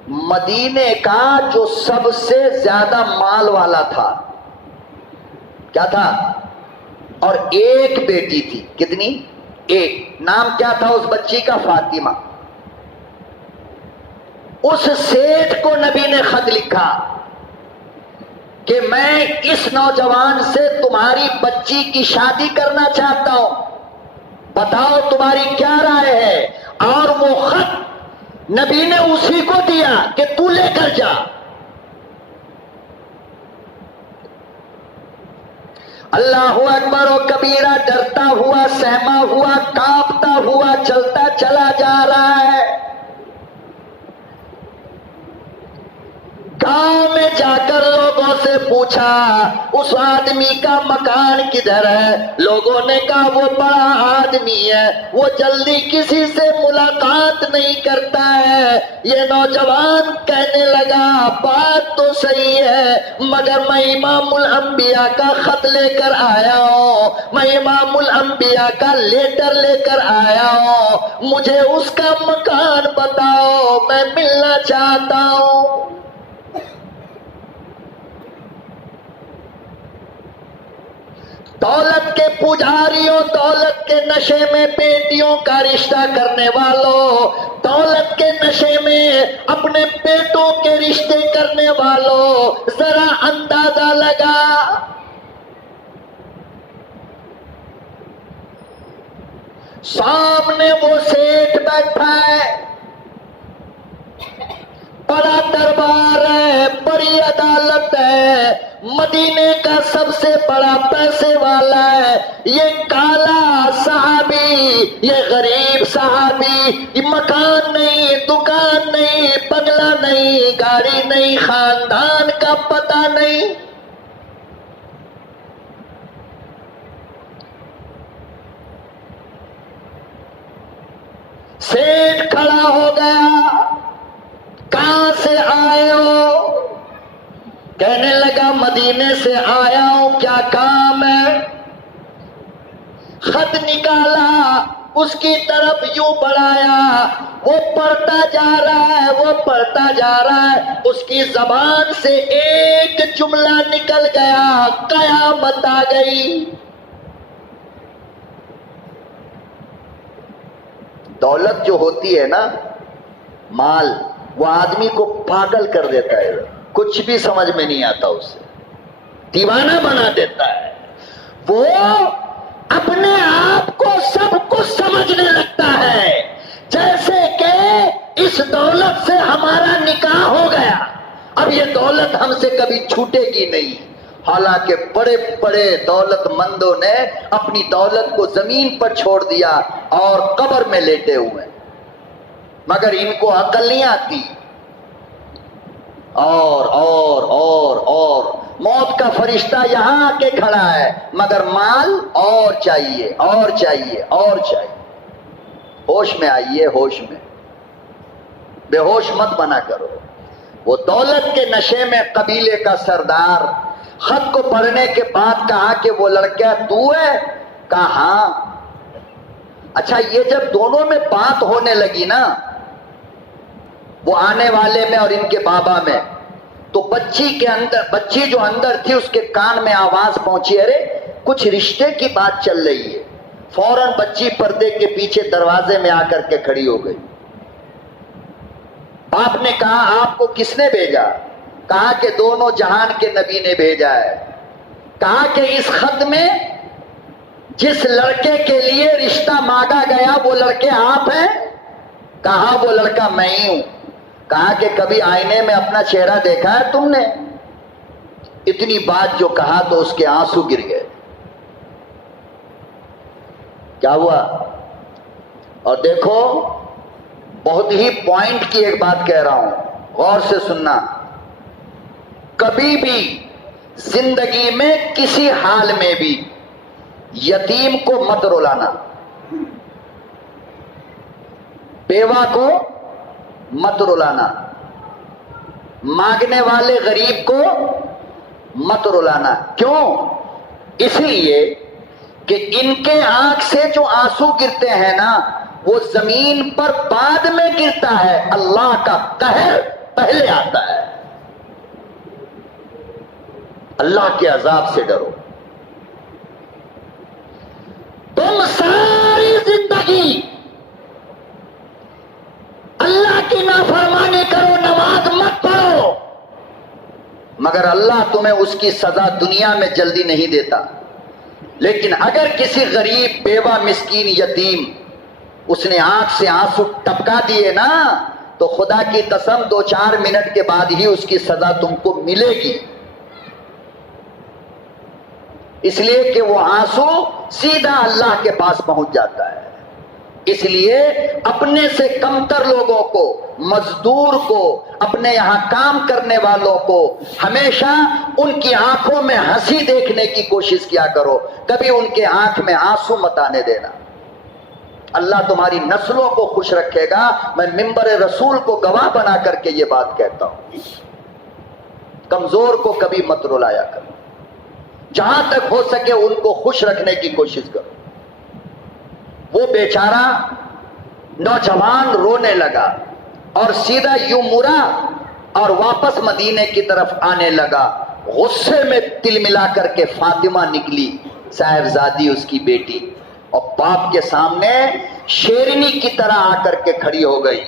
مدینے کا جو سب سے زیادہ مال والا تھا، کیا تھا؟ اور ایک بیٹی تھی. کتنی؟ ایک. نام کیا تھا اس بچی کا؟ فاطمہ. اس سیٹھ کو نبی نے خط لکھا کہ میں اس نوجوان سے تمہاری بچی کی شادی کرنا چاہتا ہوں، بتاؤ تمہاری کیا رائے ہے؟ اور وہ خط نبی نے اسی کو دیا کہ تو لے کر جا. اللہ اکبر و کبیرہ. ڈرتا ہوا، سہما ہوا، کانپتا ہوا چلتا چلا جا رہا ہے. گاؤں میں جا کر لوگوں سے پوچھا اس آدمی کا مکان کدھر ہے؟ لوگوں نے کہا وہ بڑا آدمی ہے، وہ جلدی کسی سے ملاقات نہیں کرتا ہے. یہ نوجوان کہنے لگا بات تو صحیح ہے، مگر میں امام الانبیاء کا خط لے کر آیا ہوں، میں امام الانبیاء کا لیٹر لے کر آیا ہوں، مجھے اس کا مکان بتاؤ، میں ملنا چاہتا ہوں. دولت کے پجاریوں، دولت کے نشے میں بیٹیوں کا رشتہ کرنے والوں، دولت کے نشے میں اپنے بیٹوں کے رشتے کرنے والوں، ذرا اندازہ لگا. سامنے وہ سیٹھ بیٹھا ہے، بڑا دربار ہے، بڑی عدالت ہے، مدینے کا سب سے بڑا پیسے والا ہے. یہ کالا صحابی، یہ غریب صحابی، یہ مکان نہیں، دکان نہیں، بنگلہ نہیں، گاڑی نہیں، خاندان کا پتہ نہیں. کھڑا ہو گیا، کہاں سے آئے ہو؟ کہنے لگا مدینے سے آیا ہوں، کیا کام ہے؟ خط نکالا، اس کی طرف یوں بڑھایا، وہ پڑھتا جا رہا ہے، وہ پڑھتا جا رہا ہے، اس کی زبان سے ایک جملہ نکل گیا، قیامت آ گئی۔ دولت جو ہوتی ہے نا، مال، وہ آدمی کو پاگل کر دیتا ہے، کچھ بھی سمجھ میں نہیں آتا، اسے دیوانہ بنا دیتا ہے۔ وہ اپنے آپ کو سب کچھ سمجھنے لگتا ہے، جیسے کہ اس دولت سے ہمارا نکاح ہو گیا، اب یہ دولت ہم سے کبھی چھوٹے گی نہیں۔ حالانکہ بڑے بڑے دولت مندوں نے اپنی دولت کو زمین پر چھوڑ دیا اور قبر میں لیٹے ہوئے، مگر ان کو عقل نہیں آتی۔ اور موت کا فرشتہ یہاں آ کے کھڑا ہے، مگر مال اور چاہیے، اور چاہیے، اور چاہیے۔ ہوش میں آئیے، ہوش میں، بے ہوش مت بنا کرو۔ وہ دولت کے نشے میں قبیلے کا سردار خط کو پڑھنے کے بعد کہا کہ وہ لڑکا تو ہے؟ کہا ہاں۔ اچھا، یہ جب دونوں میں بات ہونے لگی نا، وہ آنے والے میں اور ان کے بابا میں، تو بچی جو اندر تھی اس کے کان میں آواز پہنچی، ارے کچھ رشتے کی بات چل رہی ہے۔ فوراً بچی پردے کے پیچھے دروازے میں آ کر کے کھڑی ہو گئی۔ باپ نے کہا آپ کو کس نے بھیجا؟ کہا کہ دونوں جہان کے نبی نے بھیجا ہے۔ کہا کہ اس خط میں جس لڑکے کے لیے رشتہ مانگا گیا وہ لڑکے آپ ہیں؟ کہا وہ لڑکا میں ہی ہوں۔ کہا کہ کبھی آئینے میں اپنا چہرہ دیکھا ہے تم نے؟ اتنی بات جو کہا تو اس کے آنسو گر گئے۔ کیا ہوا؟ اور دیکھو، بہت ہی پوائنٹ کی ایک بات کہہ رہا ہوں، غور سے سننا۔ کبھی بھی زندگی میں کسی حال میں بھی یتیم کو مت رلانا، بیوہ کو مت رلانا، مانگنے والے غریب کو مت رلانا۔ کیوں؟ اس لیے کہ ان کے آنکھ سے جو آنسو گرتے ہیں نا، وہ زمین پر بعد میں گرتا ہے، اللہ کا قہر پہلے آتا ہے۔ اللہ کے عذاب سے ڈرو۔ تم ساری زندگی اللہ کی نافرمانی کرو، نماز مت پڑھو، مگر اللہ تمہیں اس کی سزا دنیا میں جلدی نہیں دیتا۔ لیکن اگر کسی غریب، بیوہ، مسکین، یتیم اس نے آنکھ سے آنسو ٹپکا دیے نا، تو خدا کی قسم 2-4 منٹ کے بعد ہی اس کی سزا تم کو ملے گی، اس لیے کہ وہ آنسو سیدھا اللہ کے پاس پہنچ جاتا ہے۔ اس لیے اپنے سے کمتر لوگوں کو، مزدور کو، اپنے یہاں کام کرنے والوں کو ہمیشہ ان کی آنکھوں میں ہنسی دیکھنے کی کوشش کیا کرو، کبھی ان کے آنکھ میں آنسو مت آنے دینا۔ اللہ تمہاری نسلوں کو خوش رکھے گا۔ میں منبر رسول کو گواہ بنا کر کے یہ بات کہتا ہوں، کمزور کو کبھی مت رلایا کرو، جہاں تک ہو سکے ان کو خوش رکھنے کی کوشش کرو۔ وہ بیچارہ نوجوان رونے لگا اور سیدھا یوں مڑا اور واپس مدینے کی طرف آنے لگا۔ غصے میں تل ملا کر کے فاطمہ نکلی، صاحبزادی اس کی بیٹی، اور باپ کے سامنے شیرنی کی طرح آ کر کے کھڑی ہو گئی۔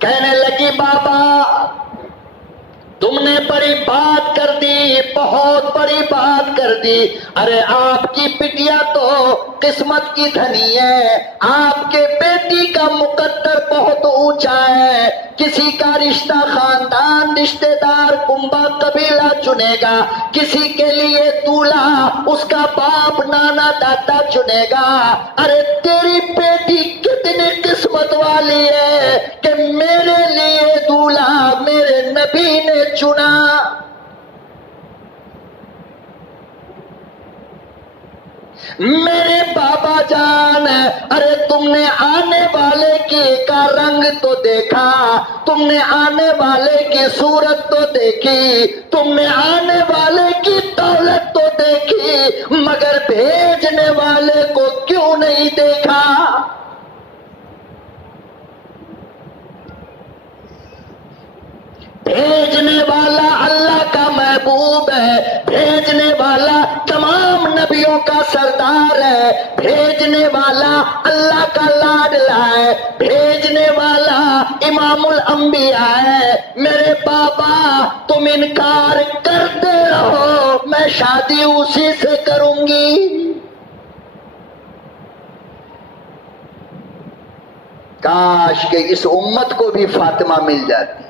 کہنے لگی بابا تم نے بڑی بات کر دی، بہت بڑی بات کر دی۔ ارے آپ کی بٹیا تو قسمت کی دھنی ہے، آپ کے بیٹی کا مقدر بہت اونچا ہے، کسی کا رشتہ خاندان، رشتہ دار، کنبہ، قبیلہ چنے گا، کسی کے لیے دولہا اس کا باپ، نانا، دادا چنے گا۔ ارے تیری بیٹی کتنی قسمت والی ہے کہ میرے لیے دولہا میرے نبی نے چنا۔ میرے بابا جان، ارے تم نے آنے والے کا رنگ تو دیکھا، تم نے آنے والے کی صورت تو دیکھی، تم نے آنے والے کی دولت تو دیکھی، مگر بھیجنے والے کو کیوں نہیں دیکھا؟ بھیجنے والا اللہ کا محبوب ہے، بھیجنے والا تمام نبیوں کا سردار ہے، بھیجنے والا اللہ کا لاڈلا ہے، بھیجنے والا امام الانبیاء ہے۔ میرے بابا تم انکار کرتے رہو، میں شادی اسی سے کروں گی۔ کاش کہ اس امت کو بھی فاطمہ مل جاتی،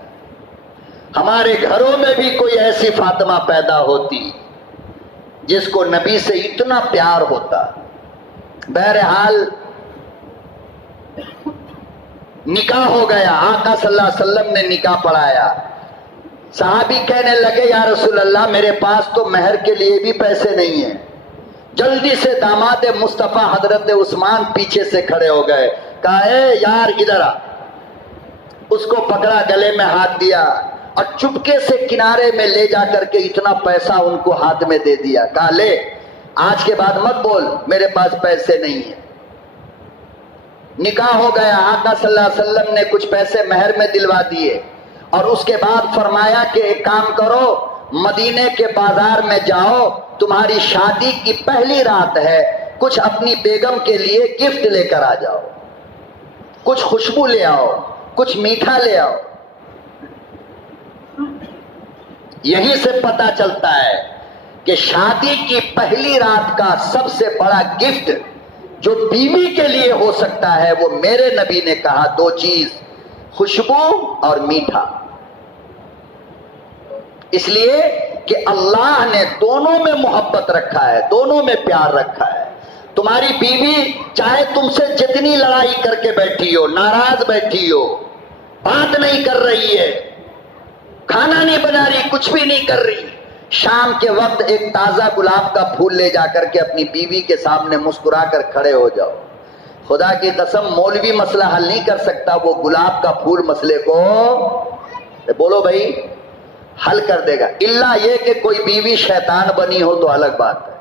ہمارے گھروں میں بھی کوئی ایسی فاطمہ پیدا ہوتی جس کو نبی سے اتنا پیار ہوتا۔ بہرحال نکاح ہو گیا، آقا صلی اللہ علیہ وسلم نے نکاح پڑھایا۔ صحابی کہنے لگے یا رسول اللہ میرے پاس تو مہر کے لیے بھی پیسے نہیں ہیں۔ جلدی سے داماد مصطفیٰ حضرت عثمان پیچھے سے کھڑے ہو گئے، کہا اے یار ادھر آ، اس کو پکڑا، گلے میں ہاتھ دیا اور چپکے سے کنارے میں لے جا کر کے اتنا پیسہ ان کو ہاتھ میں دے دیا، کہا لے آج کے بعد مت بول میرے پاس پیسے نہیں ہیں۔ نکاح ہو گیا، آقا صلی اللہ علیہ وسلم نے کچھ پیسے مہر میں دلوا دیے اور اس کے بعد فرمایا کہ ایک کام کرو، مدینے کے بازار میں جاؤ، تمہاری شادی کی پہلی رات ہے، کچھ اپنی بیگم کے لیے گفٹ لے کر آ جاؤ، کچھ خوشبو لے آؤ، کچھ میٹھا لے آؤ۔ یہی سے پتا چلتا ہے کہ شادی کی پہلی رات کا سب سے بڑا گفٹ جو بیوی کے لیے ہو سکتا ہے وہ میرے نبی نے کہا دو چیز، خوشبو اور میٹھا۔ اس لیے کہ اللہ نے دونوں میں محبت رکھا ہے، دونوں میں پیار رکھا ہے۔ تمہاری بیوی چاہے تم سے جتنی لڑائی کر کے بیٹھی ہو، ناراض بیٹھی ہو، بات نہیں کر رہی ہے، کھانا نہیں بنا رہی، کچھ بھی نہیں کر رہی، شام کے وقت ایک تازہ گلاب کا پھول لے جا کر کے اپنی بیوی کے سامنے مسکرا کر کھڑے ہو جاؤ۔ خدا کی قسم مولوی مسئلہ حل نہیں کر سکتا، وہ گلاب کا پھول مسئلے کو بولو بھائی حل کر دے گا، الا یہ کہ کوئی بیوی شیطان بنی ہو تو الگ بات ہے۔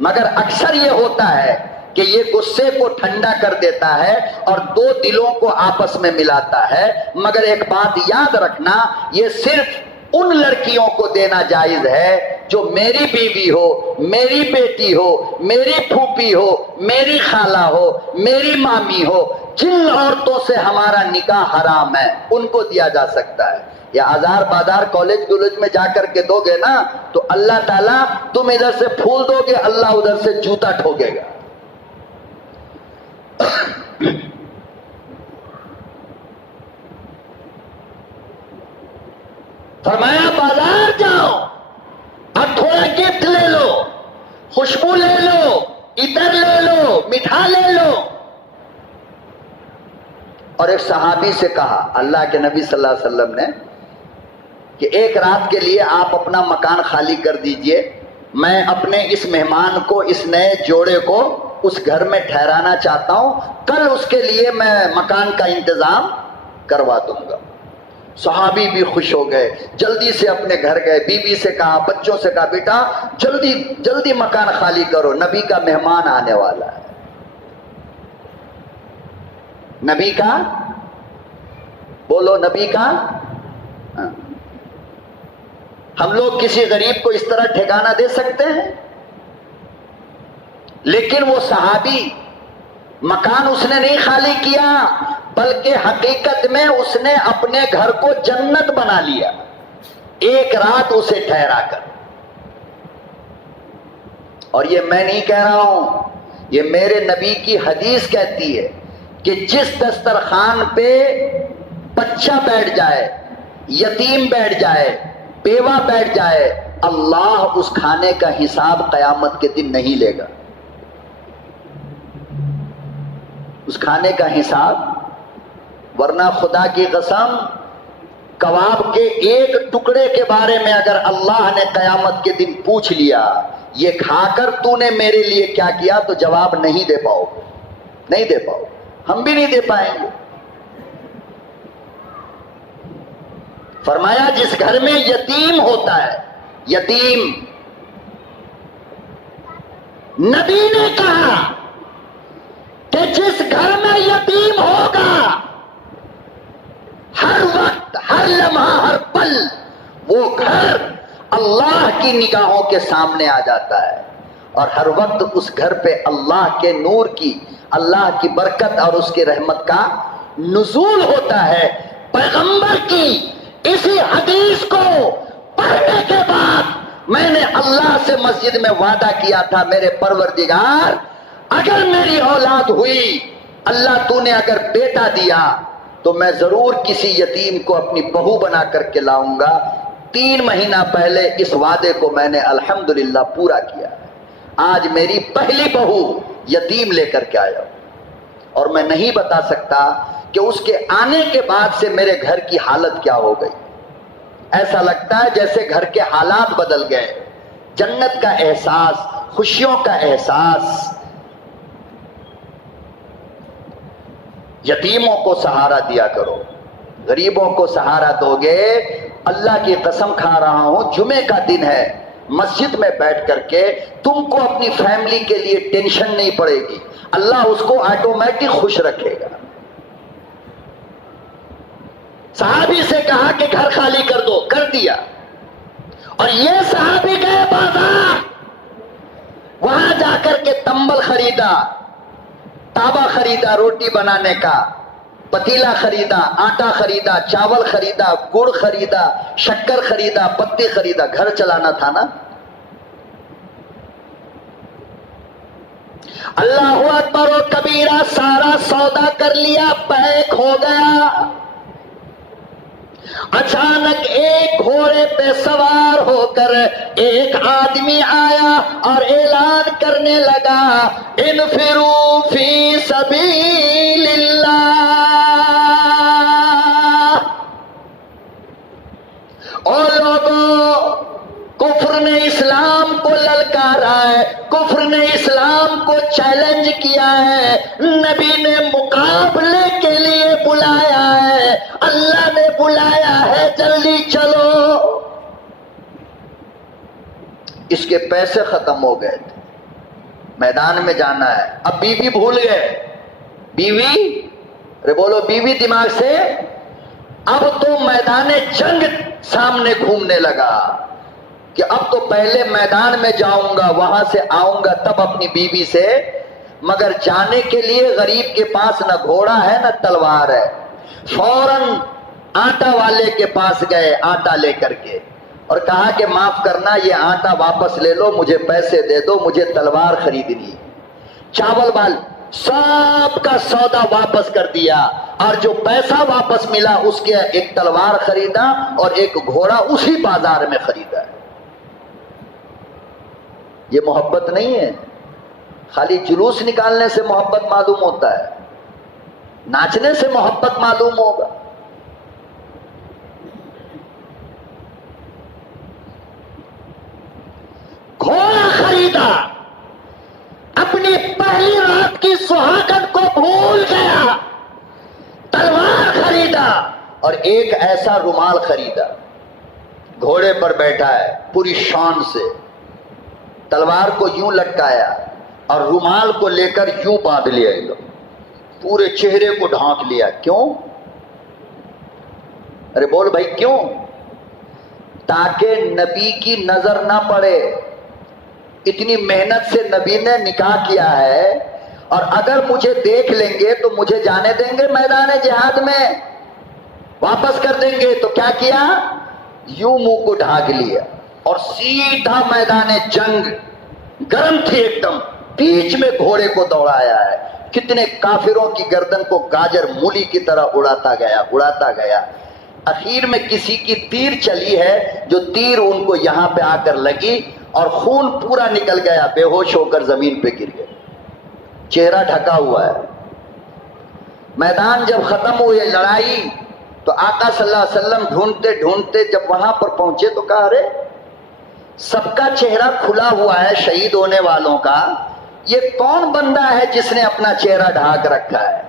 مگر اکثر یہ ہوتا ہے کہ یہ غصے کو ٹھنڈا کر دیتا ہے اور دو دلوں کو آپس میں ملاتا ہے۔ مگر ایک بات یاد رکھنا، یہ صرف ان لڑکیوں کو دینا جائز ہے جو میری بیوی ہو، میری بیٹی ہو، میری پھوپھی ہو، میری خالہ ہو، میری مامی ہو۔ جن عورتوں سے ہمارا نکاح حرام ہے ان کو دیا جا سکتا ہے۔ یا آزار بازار کالج گلوج میں جا کر کے دو گے نا تو اللہ تعالیٰ تم ادھر سے پھول دو گے، اللہ ادھر سے جوتا ٹھوکے گا۔ فرمایا بازار جاؤ اور تھوڑا گفٹ لے لو، خوشبو لے لو، عطر لے لو، مٹھا لے لو۔ اور ایک صحابی سے کہا اللہ کے نبی صلی اللہ علیہ وسلم نے کہ ایک رات کے لیے آپ اپنا مکان خالی کر دیجئے، میں اپنے اس مہمان کو، اس نئے جوڑے کو اس گھر میں ٹھہرانا چاہتا ہوں، کل اس کے لیے میں مکان کا انتظام کروا دوں گا۔ صحابی بھی خوش ہو گئے، جلدی سے اپنے گھر گئے، بیوی سے کہا، بچوں سے کہا بیٹا جلدی جلدی مکان خالی کرو، نبی کا مہمان آنے والا ہے۔ نبی کا بولو، نبی کا۔ ہم لوگ کسی غریب کو اس طرح ٹھکانہ دے سکتے ہیں؟ لیکن وہ صحابی مکان اس نے نہیں خالی کیا، بلکہ حقیقت میں اس نے اپنے گھر کو جنت بنا لیا ایک رات اسے ٹھہرا کر۔ اور یہ میں نہیں کہہ رہا ہوں، یہ میرے نبی کی حدیث کہتی ہے کہ جس دسترخوان پہ بچہ بیٹھ جائے، یتیم بیٹھ جائے، بیوہ بیٹھ جائے، اللہ اس کھانے کا حساب قیامت کے دن نہیں لے گا۔ اس کھانے کا حساب، ورنہ خدا کی قسم کباب کے ایک ٹکڑے کے بارے میں اگر اللہ نے قیامت کے دن پوچھ لیا یہ کھا کر تو نے میرے لیے کیا کیا، تو جواب نہیں دے پاؤ، نہیں دے پاؤ، ہم بھی نہیں دے پائیں گے۔ فرمایا جس گھر میں یتیم ہوتا ہے، یتیم، نبی نے کہا کہ جس گھر میں یتیم ہوگا ہر وقت، ہر لمحہ، ہر پل وہ گھر اللہ کی نگاہوں کے سامنے آ جاتا ہے، اور ہر وقت اس گھر پہ اللہ کے نور کی، اللہ کی برکت اور اس کی رحمت کا نزول ہوتا ہے۔ پیغمبر کی اسی حدیث کو پڑھنے کے بعد میں نے اللہ سے مسجد میں وعدہ کیا تھا، میرے پروردگار اگر میری اولاد ہوئی، اللہ تو نے اگر بیٹا دیا تو میں ضرور کسی یتیم کو اپنی بہو بنا کر کے لاؤں گا۔ 3 مہینہ پہلے اس وعدے کو میں نے الحمدللہ پورا کیا۔ آج میری پہلی بہو یتیم لے کر کے آیا ہوں، اور میں نہیں بتا سکتا کہ اس کے آنے کے بعد سے میرے گھر کی حالت کیا ہو گئی۔ ایسا لگتا ہے جیسے گھر کے حالات بدل گئے، جنت کا احساس، خوشیوں کا احساس۔ یتیموں کو سہارا دیا کرو، غریبوں کو سہارا دو گے، اللہ کی قسم کھا رہا ہوں، جمعے کا دن ہے، مسجد میں بیٹھ کر کے تم کو اپنی فیملی کے لیے ٹینشن نہیں پڑے گی، اللہ اس کو آٹومیٹک خوش رکھے گا۔ صحابی سے کہا کہ گھر خالی کر دو، کر دیا، اور یہ صحابی گئے بازار، وہاں جا کر کے تمبل خریدا، تابا خریدا روٹی بنانے کا، پتیلا خریدا، آٹا خریدا، چاول خریدا، گڑ خریدا، شکر خریدا، پتی خریدا، گھر چلانا تھا نا۔ اللہ اکبر و کبیرہ، سارا سودا کر لیا، پیک ہو گیا۔ اچانک ایک گھوڑے پہ سوار ہو کر ایک آدمی آیا اور اعلان کرنے لگا، انفروا فی سبیل اللہ۔ اور لوگوں، کفر نے اسلام کو للکارا ہے، کفر نے اسلام کو چیلنج کیا ہے، نبی نے مقابلے کے لیے بلایا ہے، اللہ نے بلایا ہے، جلدی چلو۔ اس کے پیسے ختم ہو گئے تھے، میدان میں جانا ہے، اب بیوی بھول گئے، بیوی، ارے بولو بیوی دماغ سے، اب تو میدان جنگ سامنے گھومنے لگا کہ اب تو پہلے میدان میں جاؤں گا، وہاں سے آؤں گا تب اپنی بیوی سے، مگر جانے کے لیے غریب کے پاس نہ گھوڑا ہے نہ تلوار ہے، فوراً آٹا والے کے پاس گئے آٹا لے کر کے، اور کہا کہ معاف کرنا، یہ آٹا واپس لے لو، مجھے پیسے دے دو، مجھے تلوار خریدنی۔ چاول والے سب کا سودا واپس کر دیا، اور جو پیسہ واپس ملا اس کے ایک تلوار خریدا اور ایک گھوڑا اسی بازار میں خریدا۔ یہ محبت نہیں ہے، خالی جلوس نکالنے سے محبت معلوم ہوتا ہے، ناچنے سے محبت معلوم ہوگا۔ گھوڑا خریدا، اپنی پہلی رات کی سہاگن کو بھول گیا، تلوار خریدا اور ایک ایسا رومال خریدا، گھوڑے پر بیٹھا ہے پوری شان سے، تلوار کو یوں لٹکایا اور رومال کو لے کر یوں باندھ لیا، پورے چہرے کو ڈھانک لیا۔ کیوں؟ ارے بول بھائی کیوں؟ تاکہ نبی کی نظر نہ پڑے، اتنی محنت سے نبی نے نکاح کیا ہے، اور اگر مجھے دیکھ لیں گے تو مجھے جانے دیں گے میدان جہاد میں، واپس کر دیں گے، تو کیا کیا؟ یوں منہ کو ڈھانک لیا اور سیدھا میدان جنگ، گرم تھی ایک دم، بیچ میں گھوڑے کو دوڑایا ہے، کتنے کافروں کی گردن کو گاجر مولی کی طرح اڑاتا گیا، اڑاتا گیا، اخیر میں کسی کی تیر چلی ہے، جو تیر ان کو یہاں پہ آ کر لگی اور خون پورا نکل گیا، بے ہوش ہو کر زمین پہ گر گئے، چہرہ ڈھکا ہوا ہے۔ میدان جب ختم ہوئی لڑائی، تو آقا صلی اللہ علیہ وسلم ڈھونڈتے ڈھونڈتے جب وہاں پر پہنچے تو کہا ارے سب کا چہرہ کھلا ہوا ہے شہید ہونے والوں کا، یہ کون بندہ ہے جس نے اپنا چہرہ ڈھانک رکھا ہے؟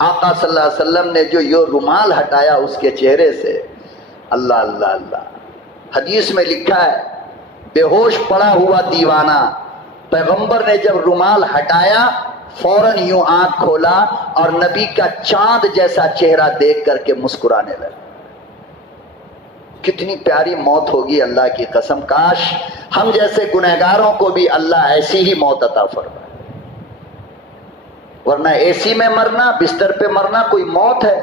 آقا صلی اللہ علیہ وسلم نے جو یہ رومال ہٹایا اس کے چہرے سے، اللہ اللہ اللہ، حدیث میں لکھا ہے بے ہوش پڑا ہوا دیوانہ، پیغمبر نے جب رومال ہٹایا فوراً یوں آنکھ کھولا اور نبی کا چاند جیسا چہرہ دیکھ کر کے مسکرانے لگا۔ کتنی پیاری موت ہوگی، اللہ کی قسم، کاش ہم جیسے گنہگاروں کو بھی اللہ ایسی ہی موت عطا فرمائے، ورنہ اے سی میں مرنا، بستر پہ مرنا کوئی موت ہے؟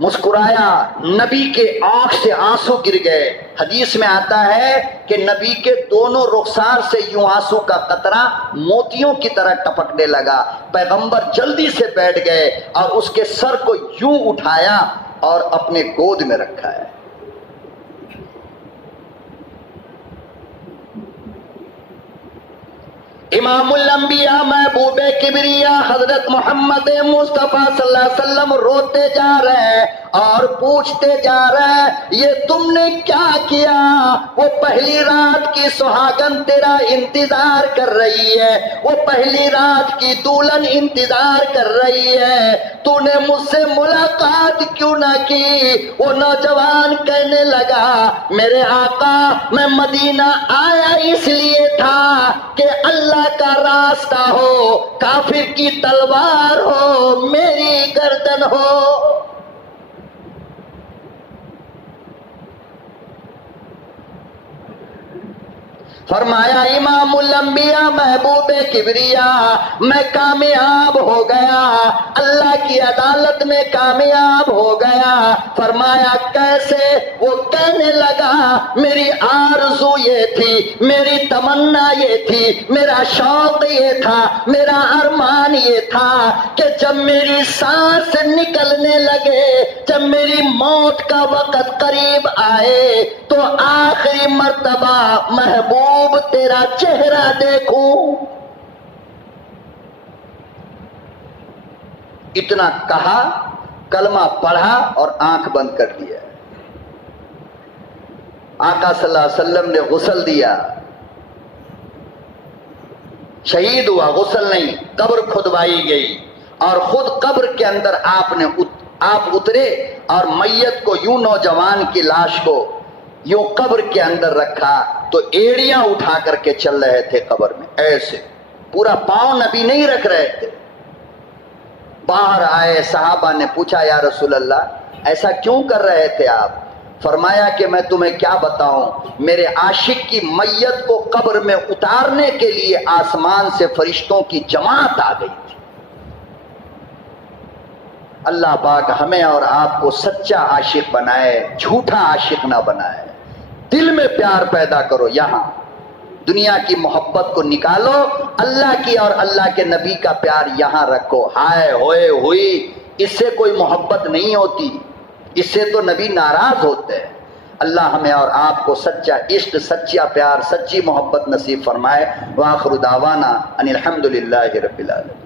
مسکرایا، نبی کے آنکھ سے آنسو گر گئے۔ حدیث میں آتا ہے کہ نبی کے دونوں رخسار سے یوں آنسو کا قطرہ موتیوں کی طرح ٹپکنے لگا۔ پیغمبر جلدی سے بیٹھ گئے اور اس کے سر کو یوں اٹھایا اور اپنے گود میں رکھا ہے۔ امام الانبیاء محبوب کبریا حضرت محمد مصطفیٰ صلی اللہ علیہ وسلم روتے جا رہے ہیں اور پوچھتے جا رہے ہیں یہ تم نے کیا کیا؟ وہ پہلی رات کی سہاگن تیرا انتظار کر رہی ہے، وہ پہلی رات کی دلہن انتظار کر رہی ہے، تو نے مجھ سے ملاقات کیوں نہ کی؟ وہ نوجوان کہنے لگا میرے آقا میں مدینہ آیا اس لیے تھا کہ اللہ کا راستہ ہو، کافر کی تلوار ہو، میری گردن ہو۔ فرمایا امام الانبیاء محبوب کبریا میں کامیاب ہو گیا، اللہ کی عدالت میں کامیاب ہو گیا۔ فرمایا کیسے؟ وہ کہنے لگا میری آرزو یہ تھی، میری تمنا یہ تھی، میرا شوق یہ تھا، میرا ارمان یہ تھا کہ جب میری سانس نکلنے لگے، جب میری موت کا وقت قریب آئے تو آخری مرتبہ محبوب تیرا چہرہ دیکھوں۔ اتنا کہا، کلمہ پڑھا اور آنکھ بند کر دیا۔ آقا صلی اللہ علیہ وسلم نے غسل دیا، شہید ہوا، غسل نہیں، قبر کھدوائی گئی اور خود قبر کے اندر آپ اترے اور میت کو یوں، نوجوان کی لاش کو یوں قبر کے اندر رکھا تو ایڑیاں اٹھا کر کے چل رہے تھے قبر میں، ایسے پورا پاؤں نبی نہیں رکھ رہے تھے۔ باہر آئے، صحابہ نے پوچھا یا رسول اللہ ایسا کیوں کر رہے تھے آپ؟ فرمایا کہ میں تمہیں کیا بتاؤں، میرے عاشق کی میت کو قبر میں اتارنے کے لیے آسمان سے فرشتوں کی جماعت آ گئی تھی۔ اللہ پاک ہمیں اور آپ کو سچا عاشق بنائے، جھوٹا عاشق نہ بنائے۔ دل میں پیار پیدا کرو، یہاں دنیا کی محبت کو نکالو، اللہ کی اور اللہ کے نبی کا پیار یہاں رکھو۔ ہائے ہوئے ہوئی، اس سے کوئی محبت نہیں ہوتی، اس سے تو نبی ناراض ہوتے ہیں۔ اللہ ہمیں اور آپ کو سچا عشق، سچا پیار، سچی محبت نصیب فرمائے۔ وآخر دعوانا ان الحمدللہ رب العالمین۔